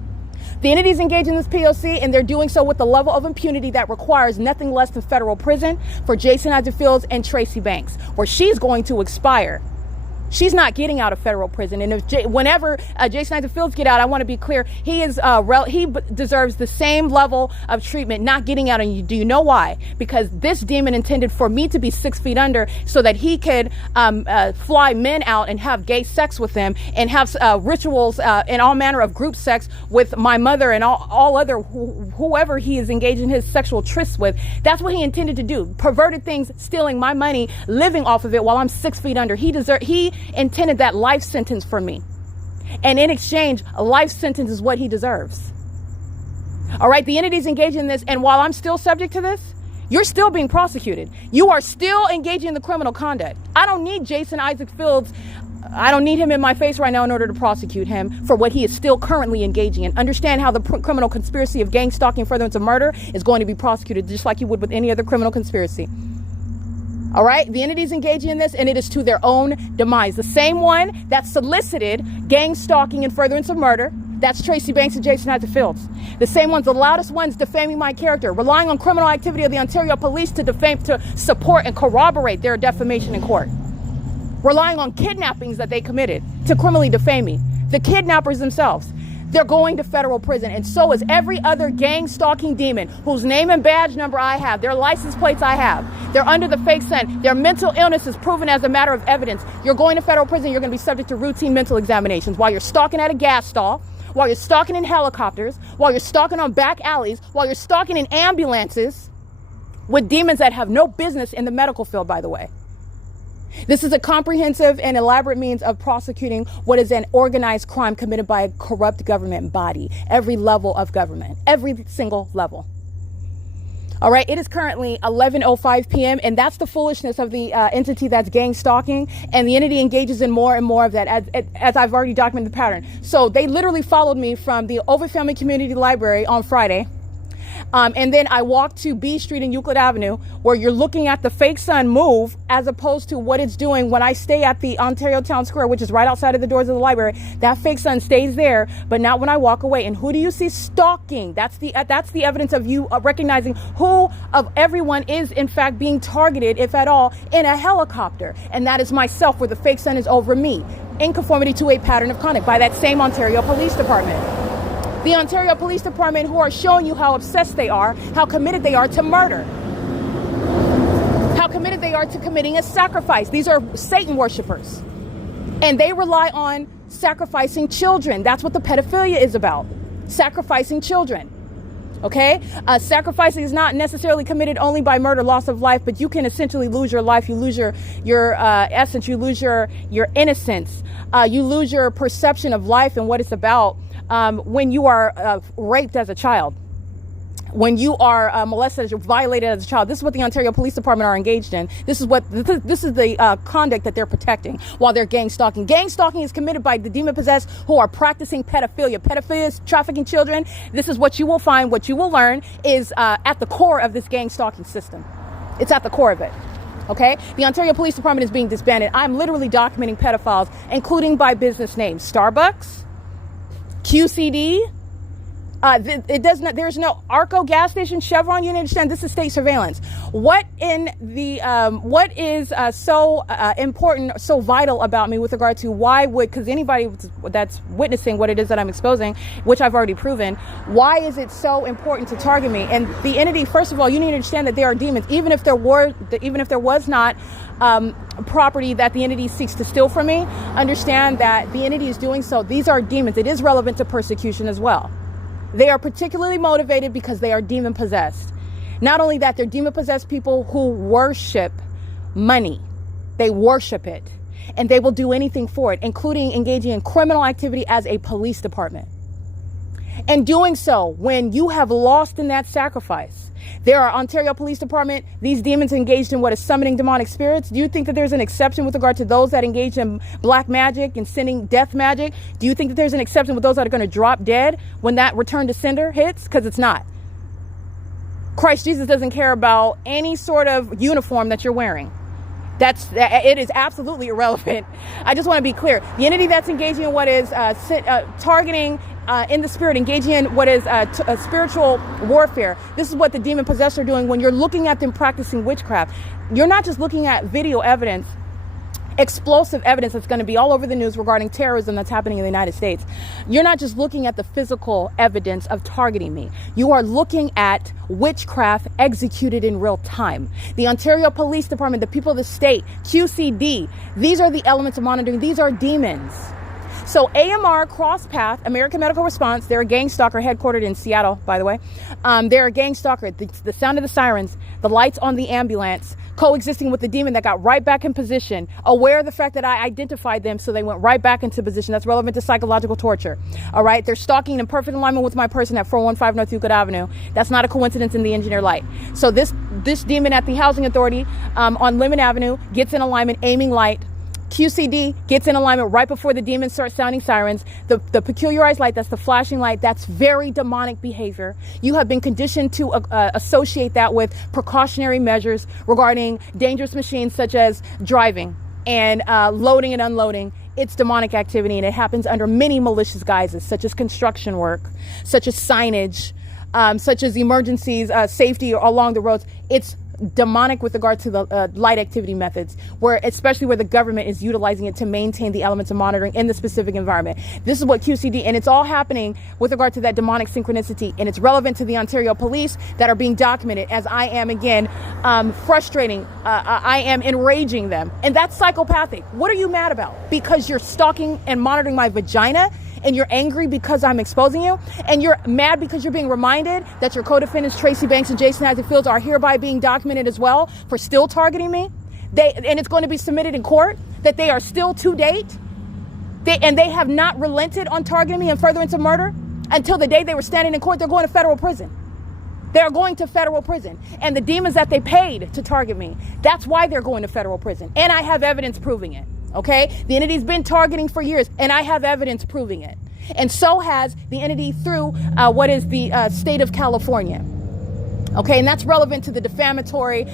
The entities engaged in this P.O.C., and they're doing so with the level of impunity that requires nothing less than federal prison for Jason Isaac Fields and Tracy Banks, where she's going to expire. She's not getting out of federal prison. And whenever Jason Isaac Fields get out, I want to be clear, he deserves the same level of treatment not getting out. And do you know why? Because this demon intended for me to be 6 feet under so that he could fly men out and have gay sex with them and have rituals and all manner of group sex with my mother and all other whoever he is engaged in his sexual trysts with. That's what he intended to do. Perverted things, stealing my money, living off of it while I'm 6 feet under. He intended that life sentence for me. And in exchange, a life sentence is what he deserves. All right, the entities engaged in this, and while I'm still subject to this, you're still being prosecuted. You are still engaging in the criminal conduct. I don't need Jason Isaac Fields. I don't need him in my face right now in order to prosecute him for what he is still currently engaging in. Understand how the criminal conspiracy of gang stalking furtherance of murder is going to be prosecuted just like you would with any other criminal conspiracy. All right, the entities engaging in this, and it is to their own demise. The same one that solicited gang stalking and furtherance of murder, that's Tracy Banks and Jason Isaac Fields. The same ones, the loudest ones defaming my character, relying on criminal activity of the Ontario police to support and corroborate their defamation in court. Relying on kidnappings that they committed to criminally defame me. The kidnappers themselves. They're going to federal prison, and so is every other gang stalking demon whose name and badge number I have, their license plates I have. They're under the fake sun. Their mental illness is proven as a matter of evidence. You're going to federal prison. You're going to be subject to routine mental examinations while you're stalking at a gas stall, while you're stalking in helicopters, while you're stalking on back alleys, while you're stalking in ambulances with demons that have no business in the medical field, by the way. This is a comprehensive and elaborate means of prosecuting what is an organized crime committed by a corrupt government body. Every level of government, every single level. All right, it is currently 11:05 p.m. and that's the foolishness of the entity that's gang stalking, and the entity engages in more and more of that as I've already documented the pattern. So they literally followed me from the OVITT Family Community Library on Friday And then I walk to B Street and Euclid Avenue, where you're looking at the fake sun move as opposed to what it's doing when I stay at the Ontario Town Square, which is right outside of the doors of the library. That fake sun stays there, but not when I walk away. And who do you see stalking? That's the evidence of you recognizing who of everyone is in fact being targeted, if at all, in a helicopter. And that is myself, where the fake sun is over me, in conformity to a pattern of conduct by that same Ontario Police Department. The Ontario Police Department, who are showing you how obsessed they are, how committed they are to murder, how committed they are to committing a sacrifice. These are Satan worshipers. And they rely on sacrificing children. That's what the pedophilia is about. Sacrificing children. Okay? Sacrificing is not necessarily committed only by murder, loss of life, but you can essentially lose your life. You lose your essence. You lose your innocence. You lose your perception of life and what it's about. When you are raped as a child, when you are molested, you're violated as a child. This is what the Ontario Police Department are engaged in. This is the conduct that they're protecting while they're gang stalking. Gang stalking is committed by the demon possessed who are practicing pedophilia. Pedophilia is trafficking children. This is what you will find. What you will learn is at the core of this gang stalking system. It's at the core of it. Okay? The Ontario Police Department is being disbanded. I'm literally documenting pedophiles, including by business names. Starbucks, QCD, it does not. There's no ARCO gas station, Chevron. You understand? This is state surveillance. What is so important, so vital about me with regard to why would? Because anybody that's witnessing what it is that I'm exposing, which I've already proven, why is it so important to target me? And the entity, first of all, you need to understand that there are demons. Even if there was not property that the entity seeks to steal from me, understand that the entity is doing so. These are demons. It is relevant to persecution as well. They are particularly motivated because they are demon possessed. Not only that, they're demon possessed people who worship money. They worship it, and they will do anything for it, including engaging in criminal activity as a police department. And doing so when you have lost in that sacrifice. There are Ontario Police Department, these demons engaged in what is summoning demonic spirits. Do you think that there's an exception with regard to those that engage in black magic and sending death magic? Do you think that there's an exception with those that are going to drop dead when that return to sender hits? Because it's not. Christ Jesus doesn't care about any sort of uniform that you're wearing. It is absolutely irrelevant. I just want to be clear. The entity that's engaging in what is targeting in the spirit, engaging in what is spiritual warfare. This is what the demon possessed are doing when you're looking at them practicing witchcraft. You're not just looking at video evidence, explosive evidence that's going to be all over the news regarding terrorism that's happening in the United States. You're not just looking at the physical evidence of targeting me. You are looking at witchcraft executed in real time. The Ontario Police Department, the people of the state, QCD, these are the elements of monitoring. These are demons. So AMR, Cross Path, American Medical Response, they're a gang stalker headquartered in Seattle, by the way. They're a gang stalker. The sound of the sirens, the lights on the ambulance, coexisting with the demon that got right back in position, aware of the fact that I identified them, so they went right back into position. That's relevant to psychological torture. All right? They're stalking in perfect alignment with my person at 415 North Euclid Avenue. That's not a coincidence in the engineer light. So this demon at the Housing Authority on Lemon Avenue gets in alignment, aiming light. QCD gets in alignment right before the demons start sounding sirens. The peculiarized light, that's the flashing light, that's very demonic behavior. You have been conditioned to associate that with precautionary measures regarding dangerous machines such as driving and loading and unloading. It's demonic activity, and it happens under many malicious guises, such as construction work, such as signage, such as emergencies, safety along the roads. It's demonic with regard to the light activity methods, especially where the government is utilizing it to maintain the elements of monitoring in the specific environment. This is what QCD, and it's all happening with regard to that demonic synchronicity, and it's relevant to the Ontario Police that are being documented as I am, again, frustrating. I am enraging them, and that's psychopathic. What are you mad about? Because you're stalking and monitoring my vagina? And you're angry because I'm exposing you, and you're mad because you're being reminded that your co-defendants Tracy Banks and Jason Isaac Fields are hereby being documented as well for still targeting me. And it's going to be submitted in court that they are still to date. They have not relented on targeting me in furtherance of murder until the day they were standing in court. They're going to federal prison. They're going to federal prison. And the demons that they paid to target me, that's why they're going to federal prison. And I have evidence proving it. Okay? The entity's been targeting for years, and I have evidence proving it. And so has the entity through what is the state of California. Okay, and that's relevant to the defamatory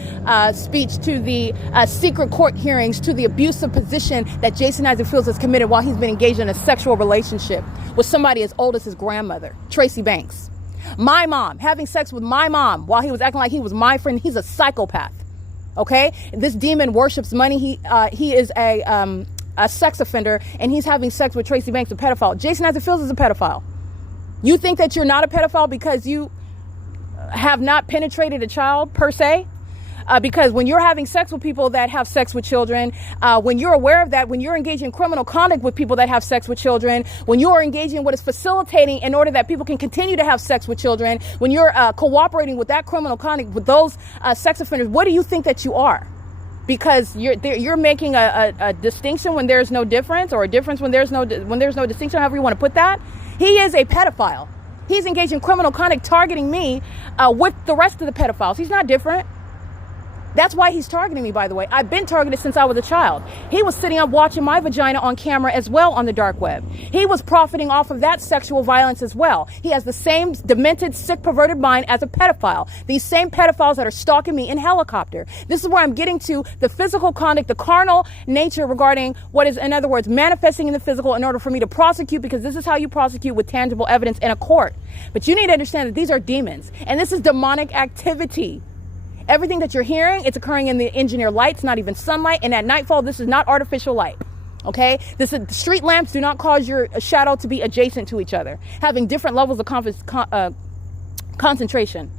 speech, to the secret court hearings, to the abusive position that Jason Isaac Fields has committed while he's been engaged in a sexual relationship with somebody as old as his grandmother, Tracy Banks. My mom, having sex with my mom while he was acting like he was my friend. He's a psychopath. Okay, this demon worships money. He is a sex offender, and he's having sex with Tracy Banks, a pedophile. Jason Isaac Fields is a pedophile. You think that you're not a pedophile because you have not penetrated a child per se? Because when you're having sex with people that have sex with children, when you're aware of that, when you're engaging in criminal conduct with people that have sex with children, when you're engaging in what is facilitating in order that people can continue to have sex with children, when you're cooperating with that criminal conduct with those sex offenders, what do you think that you are? Because you're making a distinction when there's no difference, or a difference when there's no distinction, however you want to put that. He is a pedophile. He's engaged in criminal conduct targeting me with the rest of the pedophiles. He's not different. That's why he's targeting me, by the way. I've been targeted since I was a child. He was sitting up watching my vagina on camera as well on the dark web. He was profiting off of that sexual violence as well. He has the same demented, sick, perverted mind as a pedophile. These same pedophiles that are stalking me in helicopter. This is where I'm getting to the physical conduct, the carnal nature regarding what is, in other words, manifesting in the physical in order for me to prosecute, because this is how you prosecute with tangible evidence in a court. But you need to understand that these are demons, and this is demonic activity. Everything that you're hearing, it's occurring in the engineer light. It's not even sunlight. And at nightfall, this is not artificial light. Okay? Street lamps do not cause your shadow to be adjacent to each other, having different levels of concentration.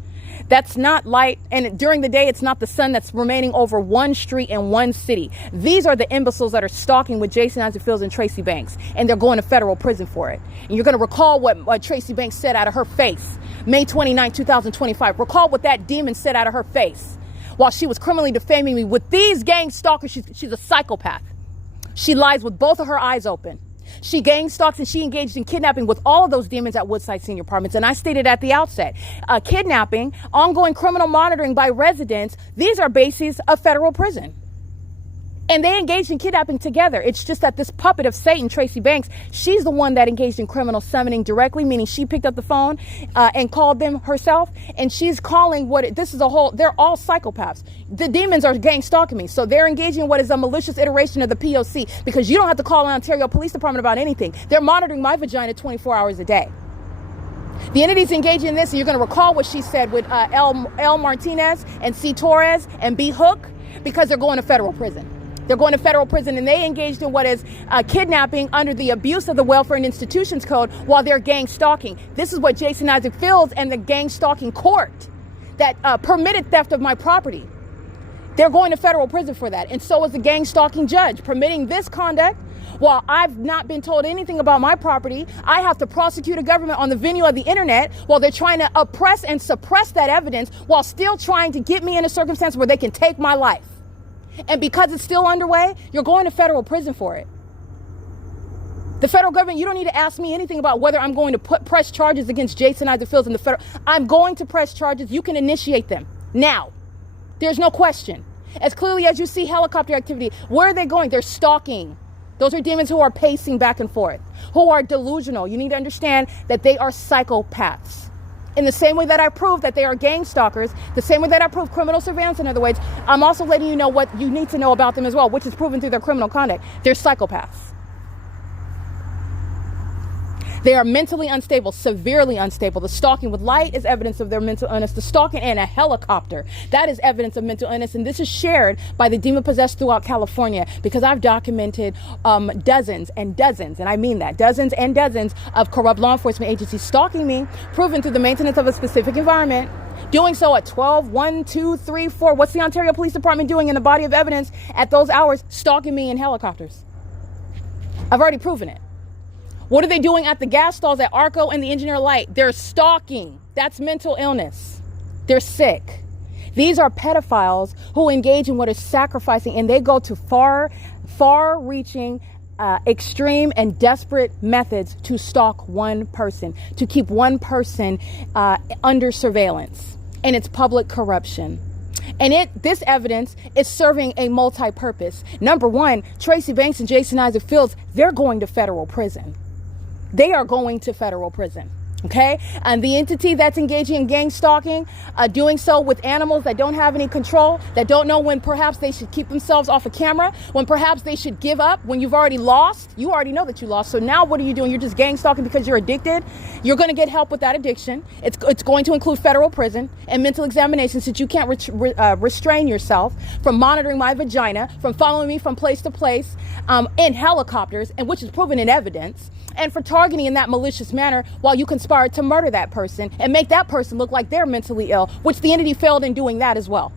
That's not light. And during the day, it's not the sun that's remaining over one street in one city. These are the imbeciles that are stalking with Jason Isaac Fields and Tracy Banks, and they're going to federal prison for it. And you're going to recall what Tracy Banks said out of her face, May 29, 2025. Recall what that demon said out of her face while she was criminally defaming me with these gang stalkers. She's a psychopath. She lies with both of her eyes open. She gang stalks and she engaged in kidnapping with all of those demons at Woodside Senior Apartments. And I stated at the outset, kidnapping, ongoing criminal monitoring by residents, these are bases of federal prison. And they engaged in kidnapping together. It's just that this puppet of Satan, Tracy Banks, she's the one that engaged in criminal summoning directly, meaning she picked up the phone and called them herself. And she's calling they're all psychopaths. The demons are gang stalking me. So they're engaging in what is a malicious iteration of the P.O.C. because you don't have to call an Ontario Police Department about anything. They're monitoring my vagina 24 hours a day. The entities engaging in this, and you're going to recall what she said with L. Martinez and C. Torres and B. Hook, because they're going to federal prison. They're going to federal prison, and they engaged in what is kidnapping under the abuse of the Welfare and Institutions Code while they're gang stalking. This is what Jason Isaac Fields and the gang stalking court that permitted theft of my property. They're going to federal prison for that. And so is the gang stalking judge permitting this conduct. While I've not been told anything about my property, I have to prosecute a government on the venue of the internet while they're trying to oppress and suppress that evidence while still trying to get me in a circumstance where they can take my life. And because it's still underway, you're going to federal prison for it. The federal government, you don't need to ask me anything about whether I'm going to press charges against Jason Isaac Fields in the federal. I'm going to press charges. You can initiate them now. There's no question. As clearly as you see helicopter activity, where are they going? They're stalking. Those are demons who are pacing back and forth, who are delusional. You need to understand that they are psychopaths. In the same way that I proved that they are gang stalkers, the same way that I proved criminal surveillance, in other words, I'm also letting you know what you need to know about them as well, which is proven through their criminal conduct. They're psychopaths. They are mentally unstable, severely unstable. The stalking with light is evidence of their mental illness. The stalking in a helicopter, that is evidence of mental illness. And this is shared by the demon possessed throughout California, because I've documented dozens and dozens, and I mean that, dozens and dozens of corrupt law enforcement agencies stalking me, proven through the maintenance of a specific environment, doing so at 12, 1, 2, 3, 4. What's the Ontario Police Department doing in the body of evidence at those hours? Stalking me in helicopters. I've already proven it. What are they doing at the gas stalls at ARCO and the Engineer Light? They're stalking. That's mental illness. They're sick. These are pedophiles who engage in what is sacrificing, and they go to far-reaching, extreme and desperate methods to stalk one person, to keep one person under surveillance. And it's public corruption. And this evidence is serving a multi-purpose. Number one, Tracy Banks and Jason Isaac Fields, they're going to federal prison. They are going to federal prison. Okay, and the entity that's engaging in gang stalking, doing so with animals that don't have any control, that don't know when perhaps they should keep themselves off of camera, when perhaps they should give up, when you've already lost. You already know that you lost. So now what are you doing? You're just gang stalking because you're addicted. You're going to get help with that addiction. It's going to include federal prison and mental examination, since you can't restrain yourself from monitoring my vagina, from following me from place to place in helicopters, and which is proven in evidence, and for targeting in that malicious manner while you conspired to murder that person and make that person look like they're mentally ill, which the entity failed in doing that as well.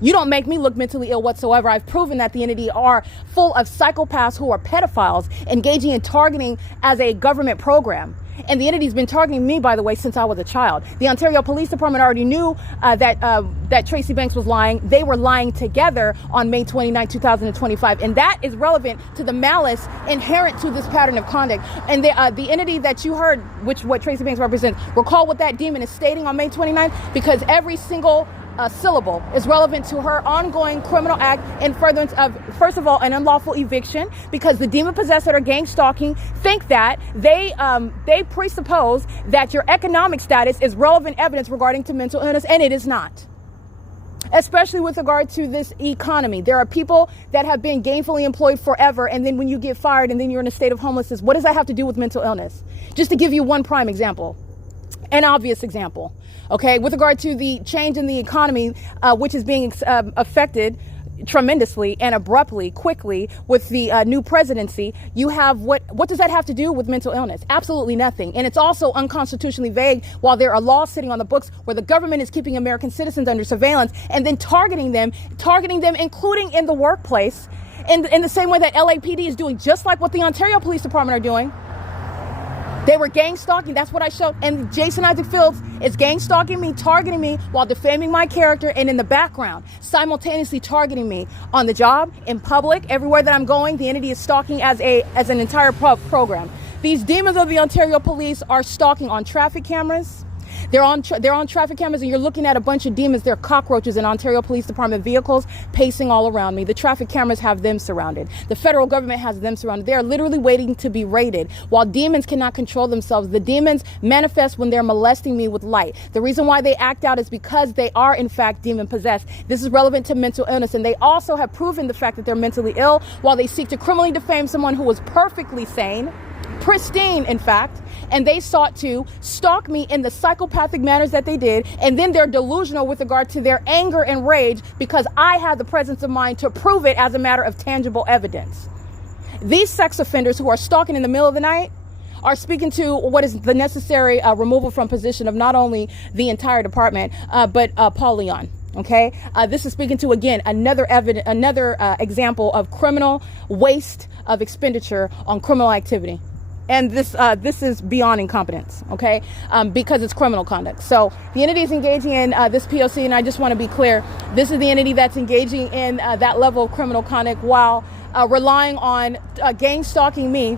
You don't make me look mentally ill whatsoever. I've proven that the entity are full of psychopaths who are pedophiles engaging in targeting as a government program. And the entity's been targeting me, by the way, since I was a child. The Ontario Police Department already knew that Tracy Banks was lying. They were lying together on May 29, 2025. And that is relevant to the malice inherent to this pattern of conduct. And the entity that you heard, what Tracy Banks represents, recall what that demon is stating on May 29th, because every single syllable is relevant to her ongoing criminal act in furtherance of, first of all, an unlawful eviction, because the demon possessed that are gang stalking think that they presuppose that your economic status is relevant evidence regarding to mental illness, and it is not. Especially with regard to this economy. There are people that have been gainfully employed forever, and then when you get fired and then you're in a state of homelessness, what does that have to do with mental illness? Just to give you one prime example, an obvious example. Okay, with regard to the change in the economy, which is being affected tremendously and abruptly, quickly with the new presidency, you have what does that have to do with mental illness? Absolutely nothing. And it's also unconstitutionally vague, while there are laws sitting on the books where the government is keeping American citizens under surveillance and then targeting them, including in the workplace, in the same way that LAPD is doing, just like what the Ontario Police Department are doing. They were gang stalking. That's what I showed. And Jason Isaac Fields is gang stalking me, targeting me while defaming my character, and in the background, simultaneously targeting me on the job, in public, everywhere that I'm going. The entity is stalking as an entire program. These demons of the Ontario Police are stalking on traffic cameras. They're on traffic cameras, and you're looking at a bunch of demons. They're cockroaches in Ontario Police Department vehicles pacing all around me. The traffic cameras have them surrounded. The federal government has them surrounded. They are literally waiting to be raided. While demons cannot control themselves, the demons manifest when they're molesting me with light. The reason why they act out is because they are, in fact, demon possessed. This is relevant to mental illness, and they also have proven the fact that they're mentally ill while they seek to criminally defame someone who was perfectly sane, pristine, in fact, and they sought to stalk me in the psychopathic manners that they did, and then they're delusional with regard to their anger and rage because I had the presence of mind to prove it as a matter of tangible evidence. These sex offenders who are stalking in the middle of the night are speaking to what is the necessary removal from position of not only the entire department, but Paul Leon. Okay, this is speaking to, again, another example of criminal waste of expenditure on criminal activity. And this is beyond incompetence, okay, because it's criminal conduct. So the entity is engaging in this P.O.C, and I just want to be clear, this is the entity that's engaging in that level of criminal conduct while relying on gang stalking me,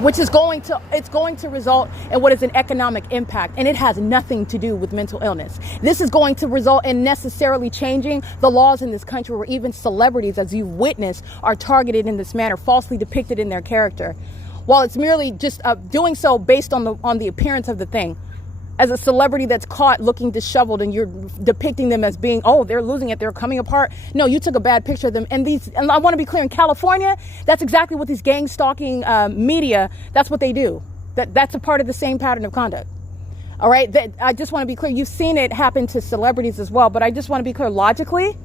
which is going to result in what is an economic impact, and it has nothing to do with mental illness. This is going to result in necessarily changing the laws in this country, where even celebrities, as you've witnessed, are targeted in this manner, falsely depicted in their character. While it's merely just doing so based on the appearance of the thing. As a celebrity that's caught looking disheveled and you're depicting them as being, oh, they're losing it, they're coming apart. No, you took a bad picture of them. And I want to be clear, in California, that's exactly what these gang stalking media, that's what they do. That's a part of the same pattern of conduct. All right, I just want to be clear. You've seen it happen to celebrities as well, but I just want to be clear logically.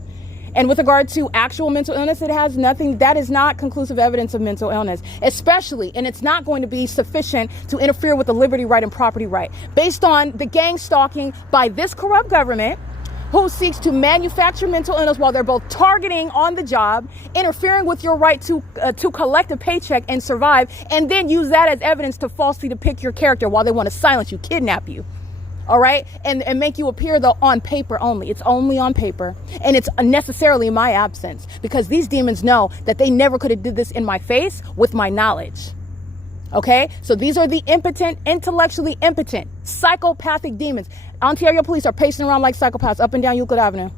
And with regard to actual mental illness, it has nothing. That is not conclusive evidence of mental illness, especially, and it's not going to be sufficient to interfere with the liberty right and property right based on the gang stalking by this corrupt government who seeks to manufacture mental illness while they're both targeting on the job, interfering with your right to collect a paycheck and survive, and then use that as evidence to falsely depict your character while they want to silence you, kidnap you. All right, and make you appear, though, on paper only. It's only on paper, and it's necessarily my absence, because these demons know that they never could have did this in my face with my knowledge. Okay, so these are the impotent, intellectually impotent, psychopathic demons. Ontario police are pacing around like psychopaths up and down Euclid Avenue.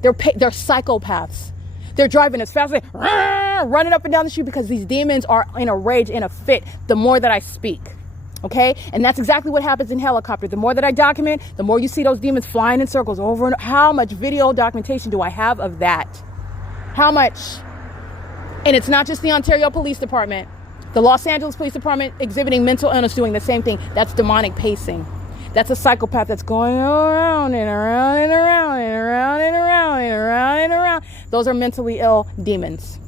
They're psychopaths. They're driving as fast as running up and down the street because these demons are in a rage, in a fit, the more that I speak. Okay, and that's exactly what happens in helicopter. The more that I document, the more you see those demons flying in circles over and how much video documentation do I have of that? How much? And it's not just the Ontario Police Department. The Los Angeles Police Department exhibiting mental illness doing the same thing. That's demonic pacing. That's a psychopath that's going around and around and around and around and around and around and around. Those are mentally ill demons.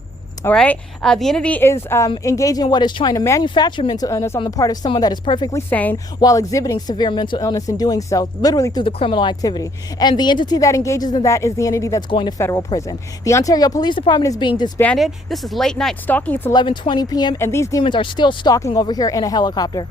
All right. The entity is engaging in what is trying to manufacture mental illness on the part of someone that is perfectly sane while exhibiting severe mental illness and doing so literally through the criminal activity. And the entity that engages in that is the entity that's going to federal prison. The Ontario Police Department is being disbanded. This is late night stalking. It's 11:20 p.m. and these demons are still stalking over here in a helicopter.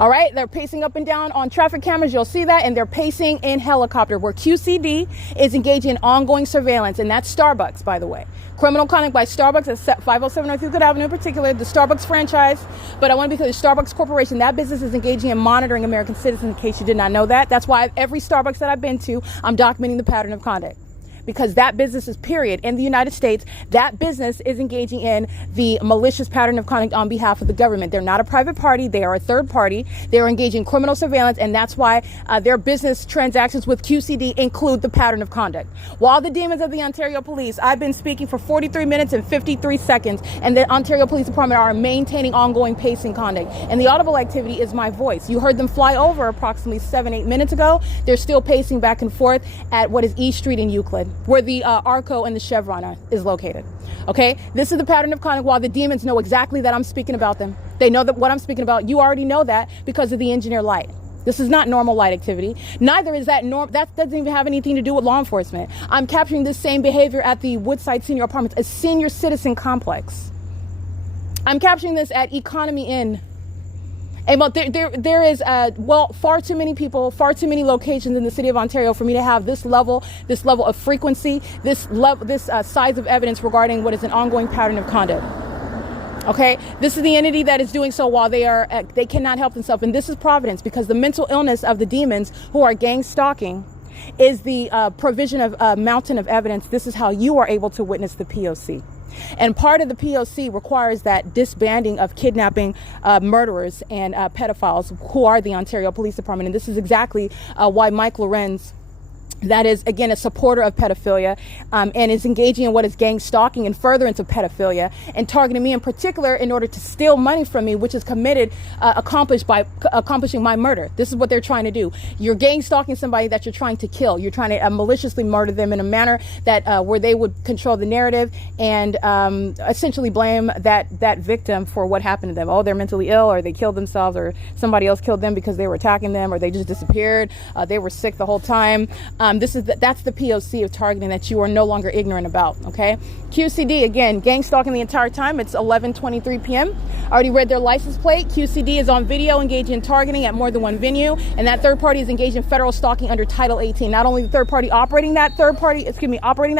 All right, they're pacing up and down on traffic cameras. You'll see that. And they're pacing in helicopter where QCD is engaging in ongoing surveillance. And that's Starbucks, by the way. Criminal conduct by Starbucks at 507 North Euclid Avenue in particular, the Starbucks franchise. But I want to be clear, the Starbucks Corporation, that business is engaging in monitoring American citizens, in case you did not know that. That's why every Starbucks that I've been to, I'm documenting the pattern of conduct. Because that business is, period, in the United States, that business is engaging in the malicious pattern of conduct on behalf of the government. They're not a private party. They are a third party. They are engaging in criminal surveillance, and that's why their business transactions with QCD include the pattern of conduct. While the demons of the Ontario Police, I've been speaking for 43 minutes and 53 seconds, and the Ontario Police Department are maintaining ongoing pacing conduct. And the audible activity is my voice. You heard them fly over approximately 7-8 minutes ago. They're still pacing back and forth at what is E Street in Euclid, where the ARCO and the CHEVRON is located. Okay, this is the pattern of conduct. While the demons know exactly that I'm speaking about them, they know that what I'm speaking about. You already know that because of the engineer light. This is not normal light activity. Neither is that that doesn't even have anything to do with law enforcement. I'm capturing this same behavior at the Woodside Senior Apartments, a senior citizen complex. I'm capturing this at Economy Inn. And but there is far too many people, far too many locations in the city of Ontario for me to have this level of frequency, this size of evidence regarding what is an ongoing pattern of conduct. Okay, this is the entity that is doing so while they cannot help themselves, and this is Providence, because the mental illness of the demons who are gang stalking is the provision of a mountain of evidence. This is how you are able to witness the P.O.C. And part of the P.O.C. requires that disbanding of kidnapping murderers and pedophiles who are the Ontario Police Department. And this is exactly why Mike LORENZ, that is, again, a supporter of pedophilia and is engaging in what is gang stalking and further into pedophilia and targeting me in particular in order to steal money from me, which is accomplished by accomplishing my murder. This is what they're trying to do. You're gang stalking somebody that you're trying to kill. You're trying to maliciously murder them in a manner that where they would control the narrative and essentially blame that victim for what happened to them. Oh, they're mentally ill, or they killed themselves, or somebody else killed them because they were attacking them, or they just disappeared. They were sick the whole time. That's the P.O.C. of targeting that you are no longer ignorant about. Okay, QCD, again, gang stalking the entire time. It's 11:23 p.m. Already read their license plate. QCD is on video engaged in targeting at more than one venue, and that third party is engaged in federal stalking under Title 18. Not only the third party operating that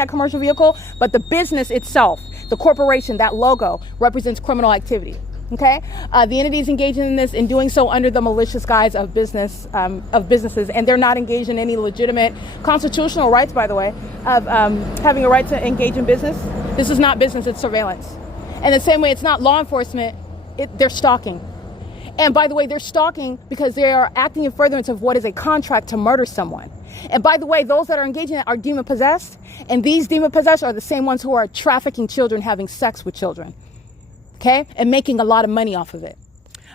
commercial vehicle, but the business itself, the corporation, that logo represents criminal activity. Okay, the entity is engaging in this and doing so under the malicious guise of businesses, and they're not engaged in any legitimate constitutional rights, by the way, of having a right to engage in business. This is not business; it's surveillance. And the same way, it's not law enforcement; they're stalking. And by the way, they're stalking because they are acting in furtherance of what is a contract to murder someone. And by the way, those that are engaging in it are demon possessed, and these demon possessed are the same ones who are trafficking children, having sex with children. Okay, and making a lot of money off of it.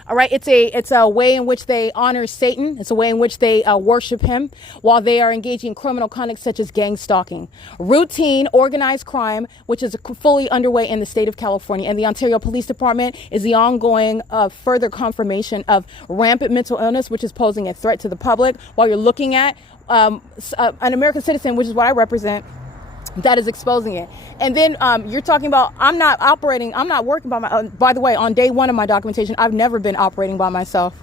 All right, it's a way in which they honor Satan. It's a way in which they worship him while they are engaging in criminal conduct such as gang stalking. Routine organized crime, which is fully underway in the state of California, and the Ontario Police Department is the ongoing further confirmation of rampant mental illness, which is posing a threat to the public, while you're looking at an American citizen, which is what I represent, that is exposing it. And then you're talking about I'm not working by my by the way, on day one of my documentation, I've never been operating by myself.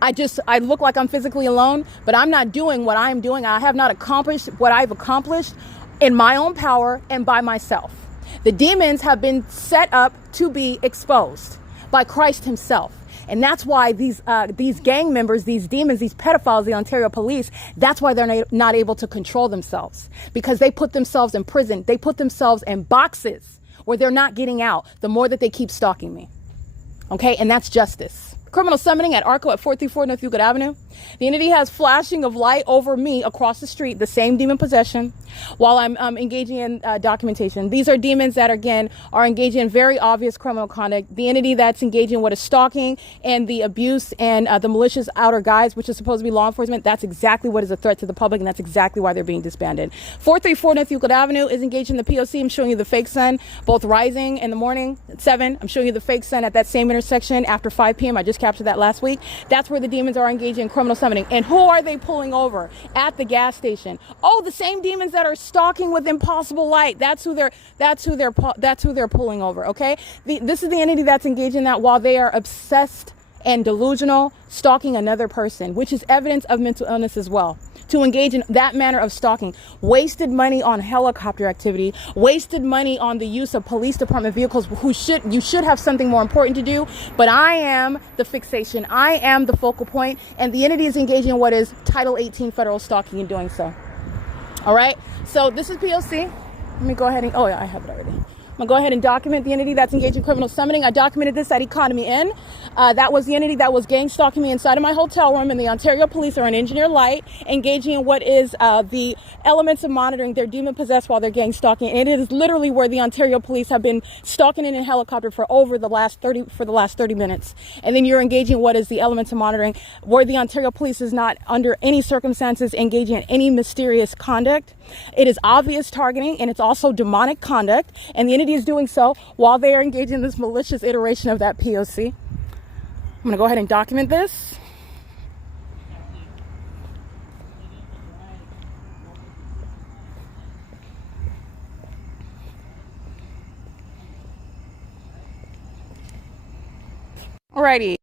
I look like I'm physically alone, but I'm not doing what I'm doing. I have not accomplished what I've accomplished in my own power and by myself. The demons have been set up to be exposed by Christ himself. And that's why these gang members, these demons, these pedophiles, the Ontario police, that's why they're not able to control themselves, because they put themselves in prison. They put themselves in boxes where they're not getting out the more that they keep stalking me. Okay, and that's justice. criminal summoning at ARCO at 434 North Euclid Avenue. The entity has flashing of light over me across the street, the same demon possession, while I'm engaging in documentation. These are demons that, again, are engaging in very obvious criminal conduct. The entity that's engaging in what is stalking and the abuse and the malicious outer guise, which is supposed to be law enforcement, that's exactly what is a threat to the public, and that's exactly why they're being disbanded. 434 North Euclid Avenue is engaged in the P.O.C. I'm showing you the fake sun, both rising in the morning at 7. I'm showing you the fake sun at that same intersection after 5 p.m. I just captured that last week. That's where the demons are engaging in criminal summoning. And who are they pulling over? At the gas station. Oh, the same demons that are stalking with impossible light. That's who they're pulling over. Okay, this is the entity that's engaged in that while they are obsessed and delusional, stalking another person, which is evidence of mental illness as well. To engage in that manner of stalking, wasted money on helicopter activity, wasted money on the use of police department vehicles you should have something more important to do, but I am the fixation, I am the focal point, and the entity is engaging in what is Title 18 federal stalking in doing so. All right, so this is P.O.C. Let me go ahead and, oh yeah, I have it already. I'm gonna go ahead and document the entity that's engaged in criminal summoning. I documented this at Economy Inn. That was the entity that was gang stalking me inside of my hotel room, and the Ontario Police are on Engineer Light, engaging in what is the elements of monitoring. They're demon possessed while they're gang stalking, and it is literally where the Ontario Police have been stalking in a helicopter for the last 30 minutes. And then you're engaging in what is the elements of monitoring, where the Ontario Police is not under any circumstances engaging in any mysterious conduct. It is obvious targeting, and it's also demonic conduct, and the entity is doing so while they are engaging in this malicious iteration of that P.O.C. I'm going to go ahead and document this. Alrighty.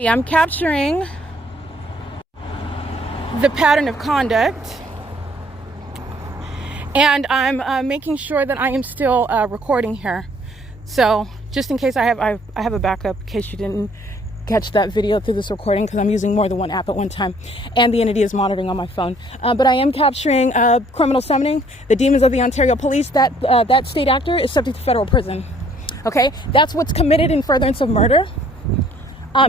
I'm capturing the pattern of conduct, and I'm making sure that I am still recording here. So just in case I have a backup in case you didn't catch that video through this recording, because I'm using more than one app at one time, and the entity is monitoring on my phone. But I am capturing criminal summoning, the demons of the Ontario Police. That state actor is subject to federal prison. Okay, that's what's committed in furtherance of murder.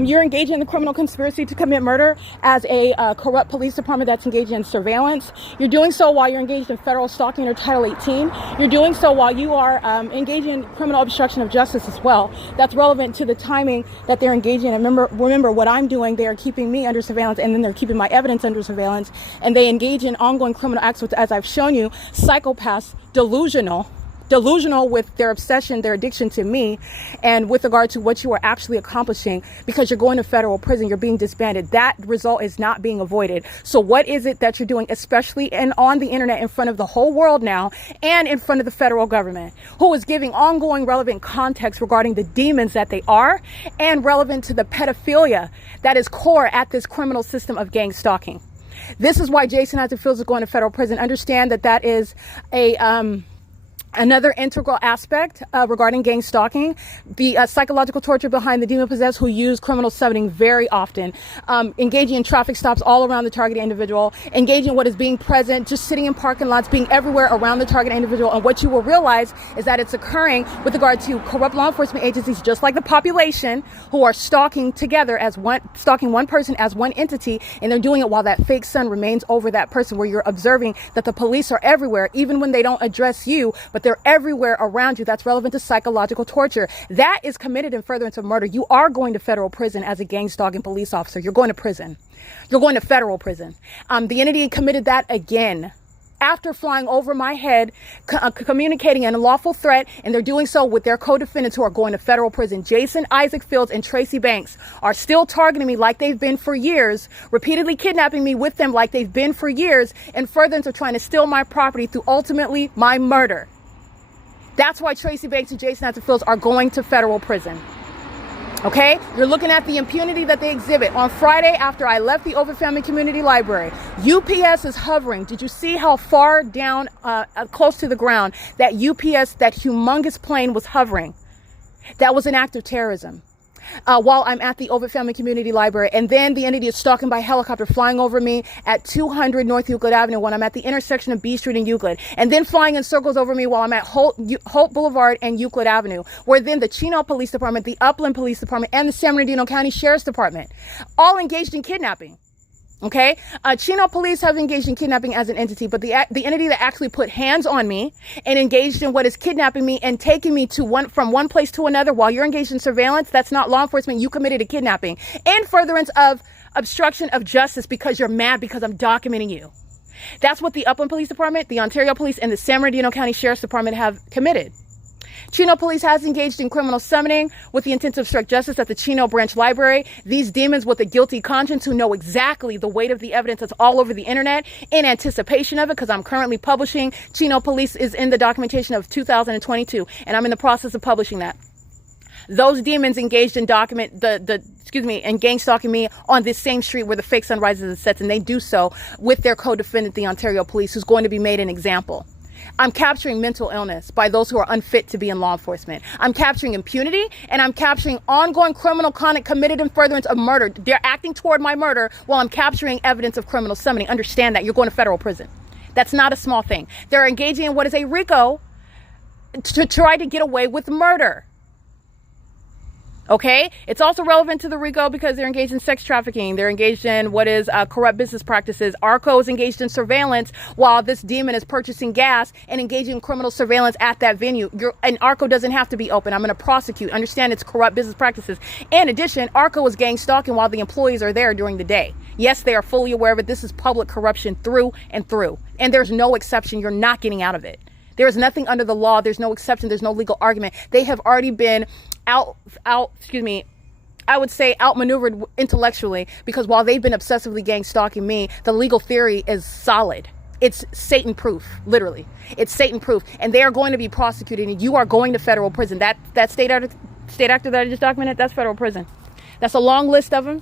You're engaging in the criminal conspiracy to commit murder as a corrupt police department that's engaged in surveillance. You're doing so while you're engaged in federal stalking or Title 18. You're doing so while you are engaging in criminal obstruction of justice as well. That's relevant to the timing that they're engaging in. Remember what I'm doing, they are keeping me under surveillance, and then they're keeping my evidence under surveillance, and they engage in ongoing criminal acts with, as I've shown you, psychopaths, delusional, delusional with their obsession, their addiction to me, and with regard to what you are actually accomplishing, because you're going to federal prison, you're being disbanded. That result is not being avoided. So what is it that you're doing, especially on the internet, in front of the whole world now, and in front of the federal government, who is giving ongoing relevant context regarding the demons that they are, and relevant to the pedophilia that is core at this criminal system of gang stalking? This is why Jason Isaac Fields is going to federal prison. Understand that that is another integral aspect regarding gang stalking, the psychological torture behind the demon possessed who use criminal summoning very often, engaging in traffic stops all around the targeted individual, engaging in what is being present, just sitting in parking lots, being everywhere around the targeted individual. And what you will realize is that it's occurring with regard to corrupt law enforcement agencies, just like the population, who are stalking together as stalking one person as one entity, and they're doing it while that fake sun remains over that person, where you're observing that the police are everywhere, even when they don't address you, but they're everywhere around you. That's relevant to psychological torture. That is committed in furtherance of murder. You are going to federal prison as a gang stalking police officer. You're going to prison. You're going to federal prison. The entity committed that again after flying over my head, communicating an unlawful threat, and they're doing so with their co-defendants who are going to federal prison. Jason Isaac Fields and Tracy Banks are still targeting me like they've been for years, repeatedly kidnapping me with them like they've been for years, in furtherance of trying to steal my property through ultimately my murder. That's why Tracy Banks and Jason Isaac Fields are going to federal prison. Okay, you're looking at the impunity that they exhibit. On Friday, after I left the OVITT Family Community Library, UPS is hovering. Did you see how far down, close to the ground, that UPS, that humongous plane, was hovering? That was an act of terrorism. While I'm at the OVITT Family Community Library, and then the entity is stalking by helicopter, flying over me at 200 North Euclid Avenue when I'm at the intersection of B Street and Euclid, and then flying in circles over me while I'm at Holt Boulevard and Euclid Avenue, where then the Chino Police Department, the Upland Police Department, and the San Bernardino County Sheriff's Department all engaged in kidnapping. Okay, Chino police have engaged in kidnapping as an entity, but the entity that actually put hands on me and engaged in what is kidnapping me and taking me to from one place to another while you're engaged in surveillance, that's not law enforcement. You committed a kidnapping and furtherance of obstruction of justice because you're mad because I'm documenting you. That's what the Upland Police Department, the Ontario Police, and the San Bernardino County Sheriff's Department have committed. Chino Police has engaged in criminal summoning with the intent to obstruct justice at the Chino Branch Library. These demons with a guilty conscience who know exactly the weight of the evidence that's all over the internet in anticipation of it, because I'm currently publishing. Chino Police is in the documentation of 2022, and I'm in the process of publishing that. Those demons engaged in and gang stalking me on this same street where the fake sun rises and sets, and they do so with their co-defendant, the Ontario Police, who's going to be made an example. I'm capturing mental illness by those who are unfit to be in law enforcement. I'm capturing impunity, and I'm capturing ongoing criminal conduct committed in furtherance of murder. They're acting toward my murder while I'm capturing evidence of criminal summoning. Understand that. You're going to federal prison. That's not a small thing. They're engaging in what is a RICO to try to get away with murder. Okay, it's also relevant to the RICO because they're engaged in sex trafficking. They're engaged in what is corrupt business practices. ARCO is engaged in surveillance while this demon is purchasing gas and engaging in criminal surveillance at that venue. And ARCO doesn't have to be open. I'm going to prosecute. Understand it's corrupt business practices. In addition, ARCO is gang stalking while the employees are there during the day. Yes, they are fully aware of it. This is public corruption through and through. And there's no exception. You're not getting out of it. There is nothing under the law. There's no exception. There's no legal argument. They have already been outmaneuvered intellectually, because while they've been obsessively gang stalking me, the legal theory is solid. It's Satan proof, literally. It's Satan proof. And they are going to be prosecuted, and you are going to federal prison. That state actor that I just documented, that's federal prison. That's a long list of them.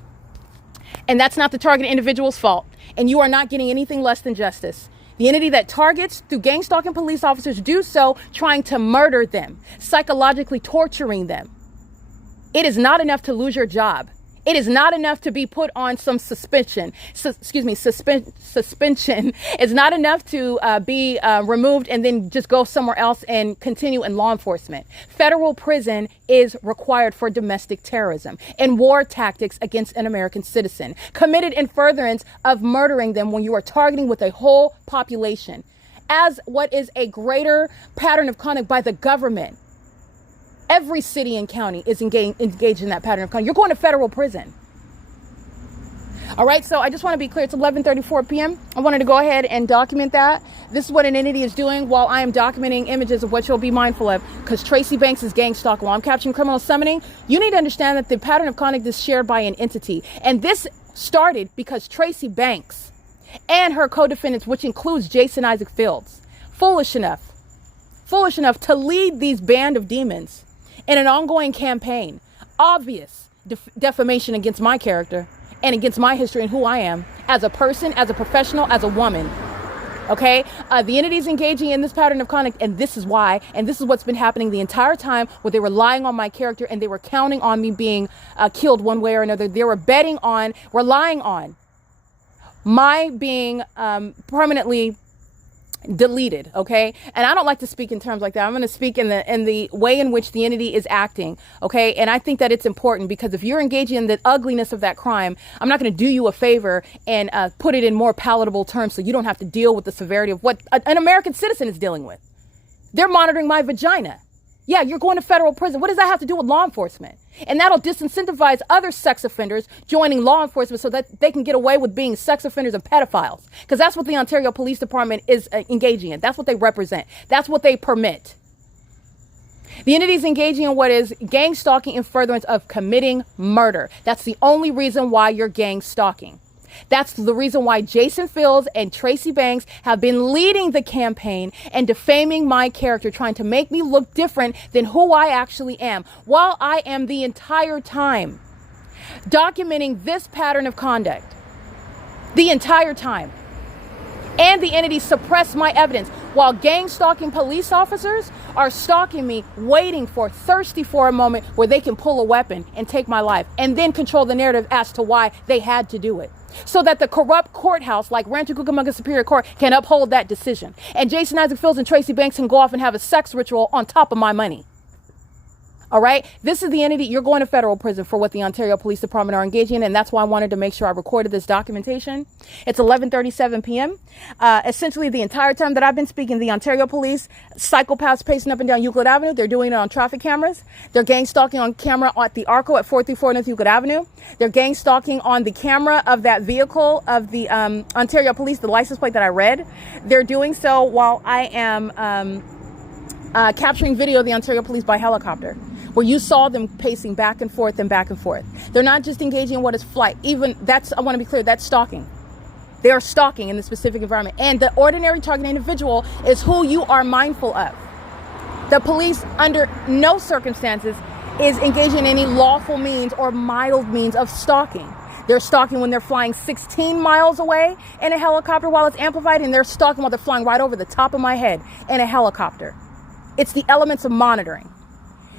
And that's not the targeted individual's fault. And you are not getting anything less than justice. The entity that targets through gang stalking police officers do so trying to murder them, psychologically torturing them. It is not enough to lose your job. It is not enough to be put on some suspension. Suspension. It's not enough to be removed and then just go somewhere else and continue in law enforcement. Federal prison is required for domestic terrorism and war tactics against an American citizen, committed in furtherance of murdering them when you are targeting with a whole population, as what is a greater pattern of conduct by the government. Every city and county is engaged in that pattern of conduct. You're going to federal prison. All right, so I just want to be clear. It's 11:34 p.m. I wanted to go ahead and document that. This is what an entity is doing while I am documenting images of what you'll be mindful of, because Tracy Banks is gang stalking. While I'm capturing criminal summoning, you need to understand that the pattern of conduct is shared by an entity. And this started because Tracy Banks and her co-defendants, which includes Jason Isaac Fields, foolish enough to lead these band of demons in an ongoing campaign, obvious defamation against my character and against my history and who I am as a person, as a professional, as a woman. Okay, the entity is engaging in this pattern of conduct, and this is why, and this is what's been happening the entire time, where they were relying on my character and they were counting on me being killed one way or another. They were relying on my being permanently deleted. Okay, and I don't like to speak in terms like that. I'm going to speak in the way in which the entity is acting. Okay, and I think that it's important, because if you're engaging in the ugliness of that crime, I'm not going to do you a favor and put it in more palatable terms so you don't have to deal with the severity of what an American citizen is dealing with. They're monitoring my vagina. Yeah, you're going to federal prison. What does that have to do with law enforcement? And that'll disincentivize other sex offenders joining law enforcement so that they can get away with being sex offenders and pedophiles. Because that's what the Ontario Police Department is engaging in. That's what they represent. That's what they permit. The entity is engaging in what is gang stalking in furtherance of committing murder. That's the only reason why you're gang stalking. That's the reason why Jason Fields and Tracy Banks have been leading the campaign and defaming my character, trying to make me look different than who I actually am, while I am the entire time documenting this pattern of conduct. The entire time. And the entity suppressed my evidence, while gang stalking police officers are stalking me, waiting thirsty for a moment where they can pull a weapon and take my life, and then control the narrative as to why they had to do it. So that the corrupt courthouse like Rancho Cucamonga Superior Court can uphold that decision. And Jason Isaac Fields and Tracy Banks can go off and have a sex ritual on top of my money. All right. This is the entity. You're going to federal prison for what the Ontario Police Department are engaging in. And that's why I wanted to make sure I recorded this documentation. It's 11:37 p.m. Essentially, the entire time that I've been speaking, the Ontario Police, psychopaths pacing up and down Euclid Avenue. They're doing it on traffic cameras. They're gang stalking on camera at the ARCO at 434 North Euclid Avenue. They're gang stalking on the camera of that vehicle of the Ontario Police, the license plate that I read. They're doing so while I am capturing video of the Ontario Police by helicopter, where you saw them pacing back and forth and back and forth. They're not just engaging in what is flight. Even that's, I want to be clear, that's stalking. They are stalking in the specific environment. And the ordinary target individual is who you are mindful of. The police, under no circumstances, is engaging in any lawful means or mild means of stalking. They're stalking when they're flying 16 miles away in a helicopter while it's amplified, and they're stalking while they're flying right over the top of my head in a helicopter. It's the elements of monitoring.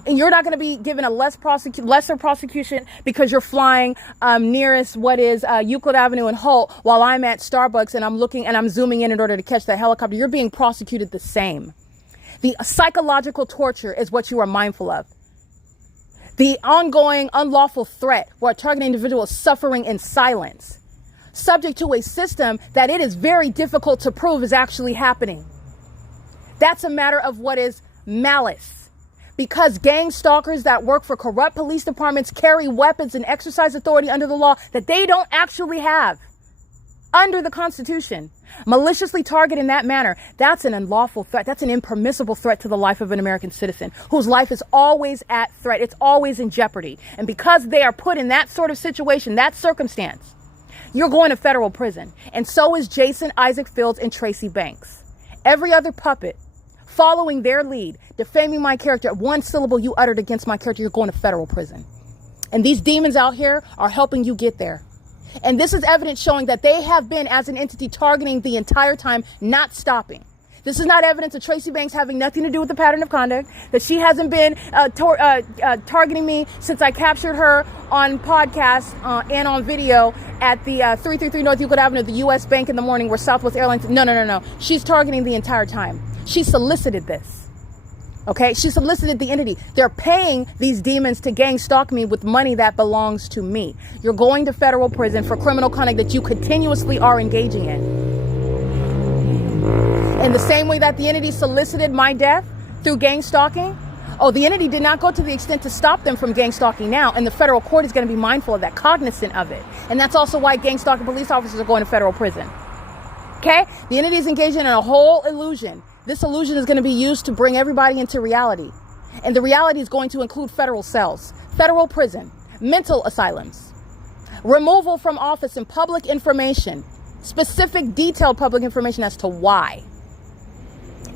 And you're not going to be given a lesser prosecution because you're flying nearest what is Euclid Avenue and Holt while I'm at Starbucks and I'm looking and I'm zooming in order to catch that helicopter. You're being prosecuted the same. The psychological torture is what you are mindful of. The ongoing unlawful threat where a target individual is suffering in silence, subject to a system that it is very difficult to prove is actually happening. That's a matter of what is malice. Because gang stalkers that work for corrupt police departments carry weapons and exercise authority under the law that they don't actually have under the Constitution. Maliciously target in that manner, that's an unlawful threat. That's an impermissible threat to the life of an American citizen whose life is always at threat. It's always in jeopardy. And because they are put in that sort of situation, that circumstance, you're going to federal prison. And so is Jason Isaac Fields and Tracy Banks. Every other puppet following their lead, defaming my character, one syllable you uttered against my character, you're going to federal prison. And these demons out here are helping you get there. And this is evidence showing that they have been, as an entity, targeting the entire time, not stopping. This is not evidence of Tracy Banks having nothing to do with the pattern of conduct, that she hasn't been targeting me since I captured her on podcast and on video at the 333 North Euclid Avenue, the U.S. Bank in the morning where Southwest Airlines. No. She's targeting the entire time. She solicited this. Okay, she solicited the entity. They're paying these demons to gang stalk me with money that belongs to me. You're going to federal prison for criminal conduct that you continuously are engaging in. In the same way that the entity solicited my death through gang stalking, Oh, the entity did not go to the extent to stop them from gang stalking now, and the federal court is going to be mindful of that, cognizant of it. And that's also why gang stalking police officers are going to federal prison. Okay? The entity is engaging in a whole illusion. This illusion is going to be used to bring everybody into reality. And the reality is going to include federal cells, federal prison, mental asylums, removal from office and public information, specific detailed public information as to why.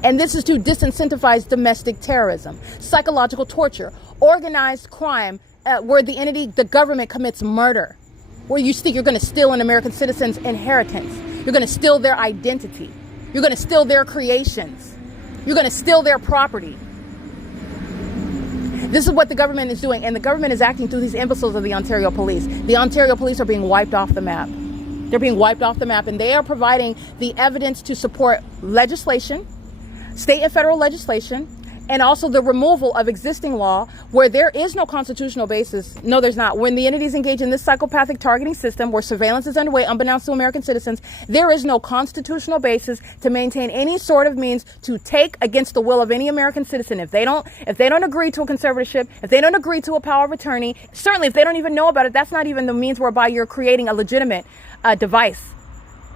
And this is to disincentivize domestic terrorism, psychological torture, organized crime, where the government commits murder, where you think you're going to steal an American citizen's inheritance. You're going to steal their identity. You're going to steal their creations. You're going to steal their property. This is what the government is doing, and the government is acting through these imbeciles of the Ontario police. The Ontario police are being wiped off the map. They're being wiped off the map, and they are providing the evidence to support legislation, state and federal legislation, and also the removal of existing law where there is no constitutional basis. No, there's not. When the entities engage in this psychopathic targeting system where surveillance is underway unbeknownst to American citizens, there is no constitutional basis to maintain any sort of means to take against the will of any American citizen. If they don't agree to a conservatorship, if they don't agree to a power of attorney, certainly if they don't even know about it, that's not even the means whereby you're creating a legitimate device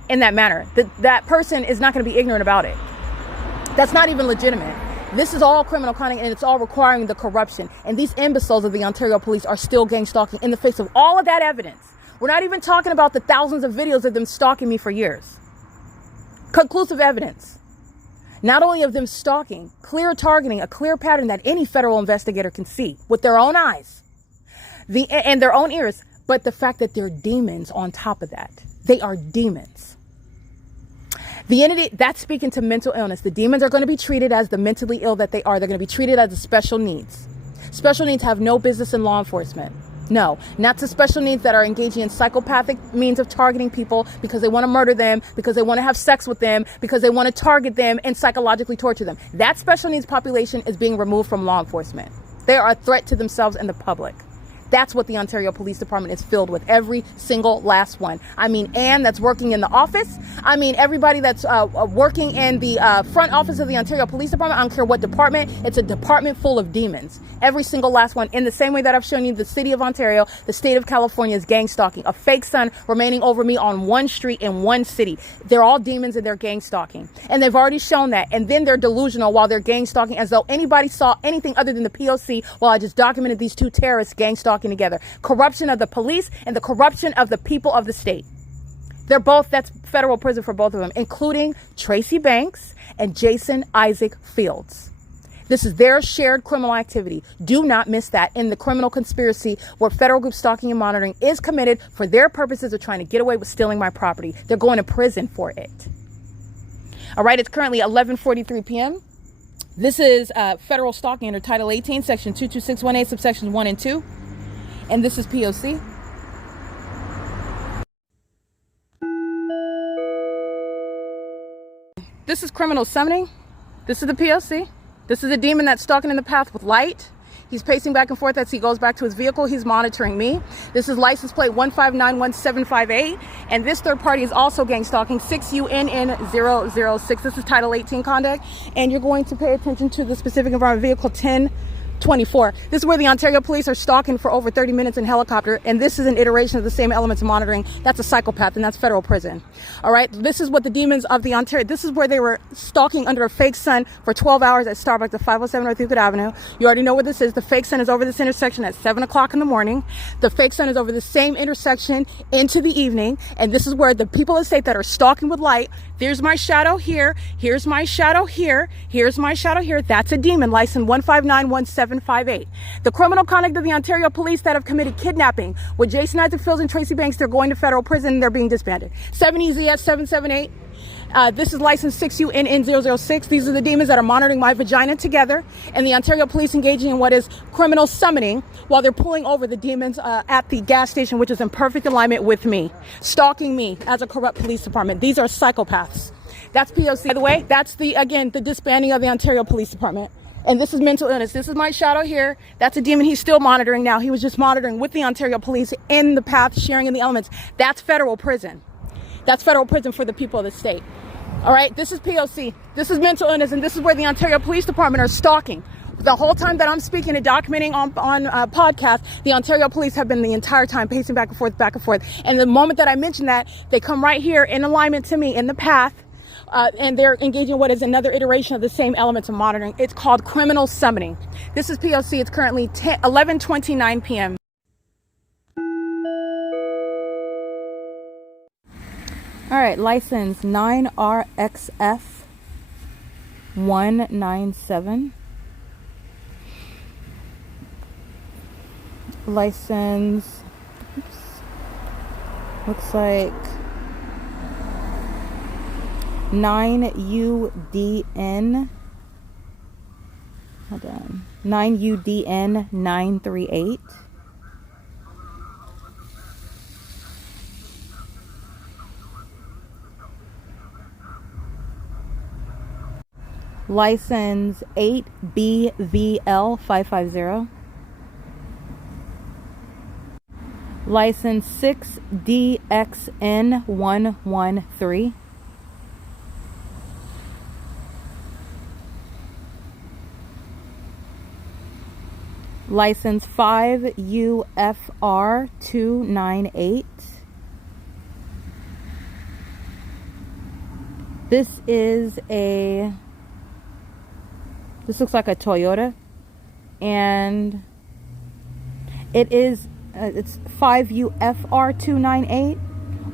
in that manner. That person is not going to be ignorant about it. That's not even legitimate. This is all criminal conduct, and it's all requiring the corruption. And these imbeciles of the Ontario police are still gang stalking in the face of all of that evidence. We're not even talking about the thousands of videos of them stalking me for years. Conclusive evidence. Not only of them stalking, clear targeting, a clear pattern that any federal investigator can see with their own eyes and their own ears, but the fact that they're demons on top of that. They are demons. The entity, that's speaking to mental illness. The demons are going to be treated as the mentally ill that they are. They're going to be treated as the special needs. Special needs have no business in law enforcement. No, not to special needs that are engaging in psychopathic means of targeting people because they want to murder them, because they want to have sex with them, because they want to target them and psychologically torture them. That special needs population is being removed from law enforcement. They are a threat to themselves and the public. That's what the Ontario Police Department is filled with, every single last one. I mean, Anne that's working in the office. I mean, everybody that's working in the front office of the Ontario Police Department. I don't care what department. It's a department full of demons. Every single last one. In the same way that I've shown you the city of Ontario, the state of California is gang stalking. A fake sun remaining over me on one street in one city. They're all demons and they're gang stalking. And they've already shown that. And then they're delusional while they're gang stalking as though anybody saw anything other than the P.O.C. while I just documented these two terrorists gang stalking together. Corruption of the police and the corruption of the people of the state. That's federal prison for both of them, including Tracy Banks and Jason Isaac Fields. This is their shared criminal activity. Do not miss that in the criminal conspiracy where federal group stalking and monitoring is committed for their purposes of trying to get away with stealing my property. They're going to prison for it. All right, it's currently 11:43 p.m. This is federal stalking under Title 18, Section 22618, subsections 1 and 2. And this is P.O.C. This is criminal summoning. This is the P.O.C. This is a demon that's stalking in the path with light. He's pacing back and forth as he goes back to his vehicle. He's monitoring me. This is license plate 1591758. And this third party is also gang stalking 6UNN006. This is Title 18 conduct. And you're going to pay attention to the specific environment vehicle 1024. This is where the Ontario police are stalking for over 30 minutes in helicopter, and this is an iteration of the same elements of monitoring. That's a psychopath, and that's federal prison. All right, this is what the demons of the Ontario, this is where they were stalking under a fake sun for 12 hours at Starbucks at 507 North Euclid Avenue. You already know what this is. The fake sun is over this intersection at 7 o'clock in the morning. The fake sun is over the same intersection into the evening, and this is where the people of the state that are stalking with light, there's my shadow here, here's my shadow here, here's my shadow here. That's a demon, license 1591758. The criminal conduct of the Ontario police that have committed kidnapping with Jason Isaac Fields and Tracy Banks, they're going to federal prison and they're being disbanded. 7EZS778. This is license 6UNN006. These are the demons that are monitoring my vagina together, and the Ontario police engaging in what is criminal summoning while they're pulling over the demons at the gas station, which is in perfect alignment with me, stalking me as a corrupt police department. These are psychopaths. That's P.O.C. By the way, that's the disbanding of the Ontario Police Department. And this is mental illness. This is my shadow here. That's a demon he's still monitoring now. He was just monitoring with the Ontario police in the path, sharing in the elements. That's federal prison. That's federal prison for the people of the state. All right, this is P.O.C. This is mental illness, and this is where the Ontario Police Department are stalking The whole time that I'm speaking and documenting on podcast, the Ontario police have been the entire time pacing back and forth, back and forth. And the moment that I mention that, they come right here in alignment to me in the path, and they're engaging what is another iteration of the same elements of monitoring. It's called criminal summoning. This is P.O.C. It's currently 11:29 p.m. All right, license 9RXF 197. License, looks like 9UDN, hold on, 9UDN 938. License 8BVL 550. License 6DXN 113. License 5UFR 298. This looks like a Toyota, and it's 5UFR 298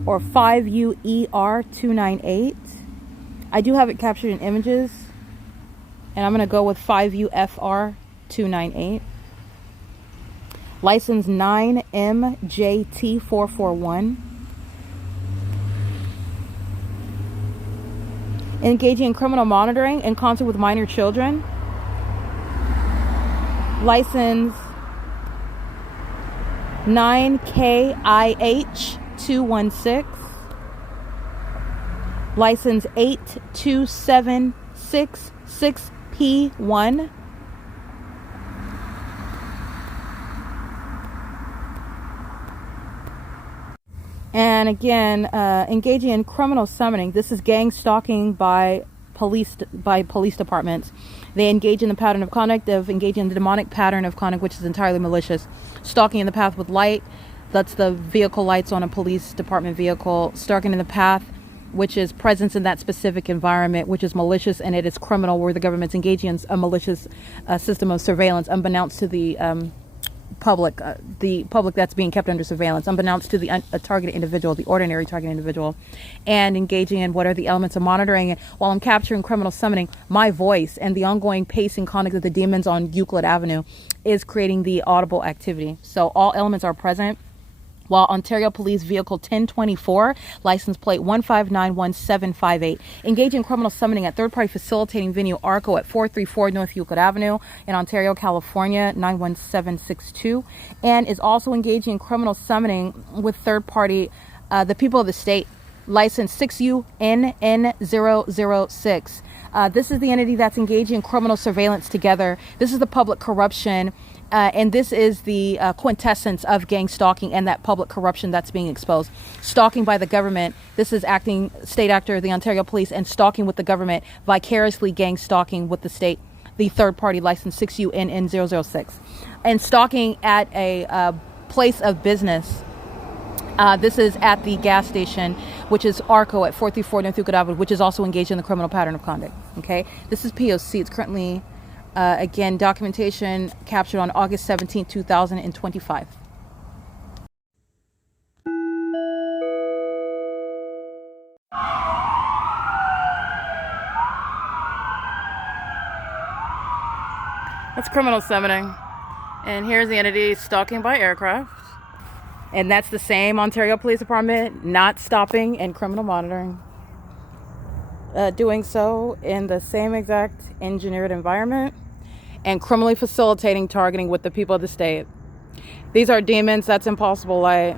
or 5UER 298. I do have it captured in images, and I'm going to go with 5UFR 298. License 9MJT 441. Engaging in criminal monitoring in concert with minor children. License 9KIH 216. License 82766P1. And again, engaging in criminal summoning. This is gang stalking by police departments. They engage in the pattern of conduct of engaging in the demonic pattern of conduct, which is entirely malicious. Stalking in the path with light, that's the vehicle lights on a police department vehicle. Stalking in the path, which is presence in that specific environment, which is malicious, and it is criminal, where the government's engaging in a malicious system of surveillance, unbeknownst to the public that's being kept under surveillance, unbeknownst to the targeted individual, the ordinary targeted individual, and engaging in what are the elements of monitoring. And while I'm capturing criminal summoning, my voice and the ongoing pacing conduct of the demons on Euclid Avenue is creating the audible activity. So all elements are present. While Ontario Police Vehicle 1024, license plate 1591758, engaging in criminal summoning at third-party facilitating venue ARCO at 434 North Euclid Avenue in Ontario, California, 91762, and is also engaging in criminal summoning with third-party, the people of the state, license 6UNN006. This is the entity that's engaging in criminal surveillance together. This is the public corruption. And this is the quintessence of gang stalking and that public corruption that's being exposed. Stalking by the government. This is acting state actor, the Ontario Police, and stalking with the government, vicariously gang stalking with the state, the third party license 6UNN006. And stalking at a place of business. This is at the gas station, which is ARCO at 434 North Euclid Avenue, which is also engaged in the criminal pattern of conduct. Okay, this is P.O.C. It's currently again, documentation captured on August 17, 2025. That's criminal summoning. And here's the entity stalking by aircraft. And that's the same Ontario Police Department not stopping and criminal monitoring. Doing so in the same exact engineered environment, and criminally facilitating targeting with the people of the state. These are demons. That's impossible light.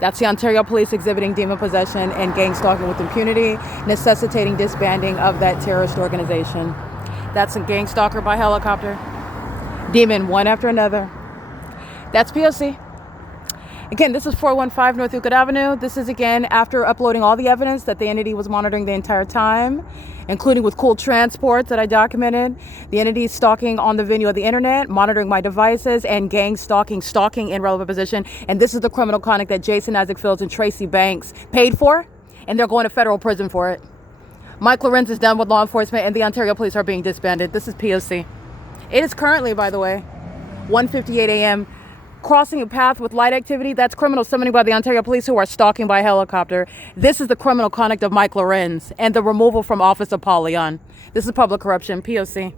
That's the Ontario Police exhibiting demon possession and gang stalking with impunity, necessitating disbanding of that terrorist organization. That's a gang stalker by helicopter. Demon one after another. That's P.O.C. Again, this is 415 North Euclid Avenue. This is, again, after uploading all the evidence that the entity was monitoring the entire time, including with cool transports that I documented, the entity stalking on the venue of the internet, monitoring my devices, and gang stalking in relevant position. And this is the criminal conduct that Jason Isaac Fields and Tracy Banks paid for, and they're going to federal prison for it. Mike LORENZ is done with law enforcement, and the Ontario Police are being disbanded. This is P.O.C. It is currently, by the way, 1:58 a.m., crossing a path with light activity. That's criminal summoning by the Ontario Police, who are stalking by helicopter. This is the criminal conduct of Mike LORENZ and the removal from office of Paul Leon. This is public corruption. P.O.C.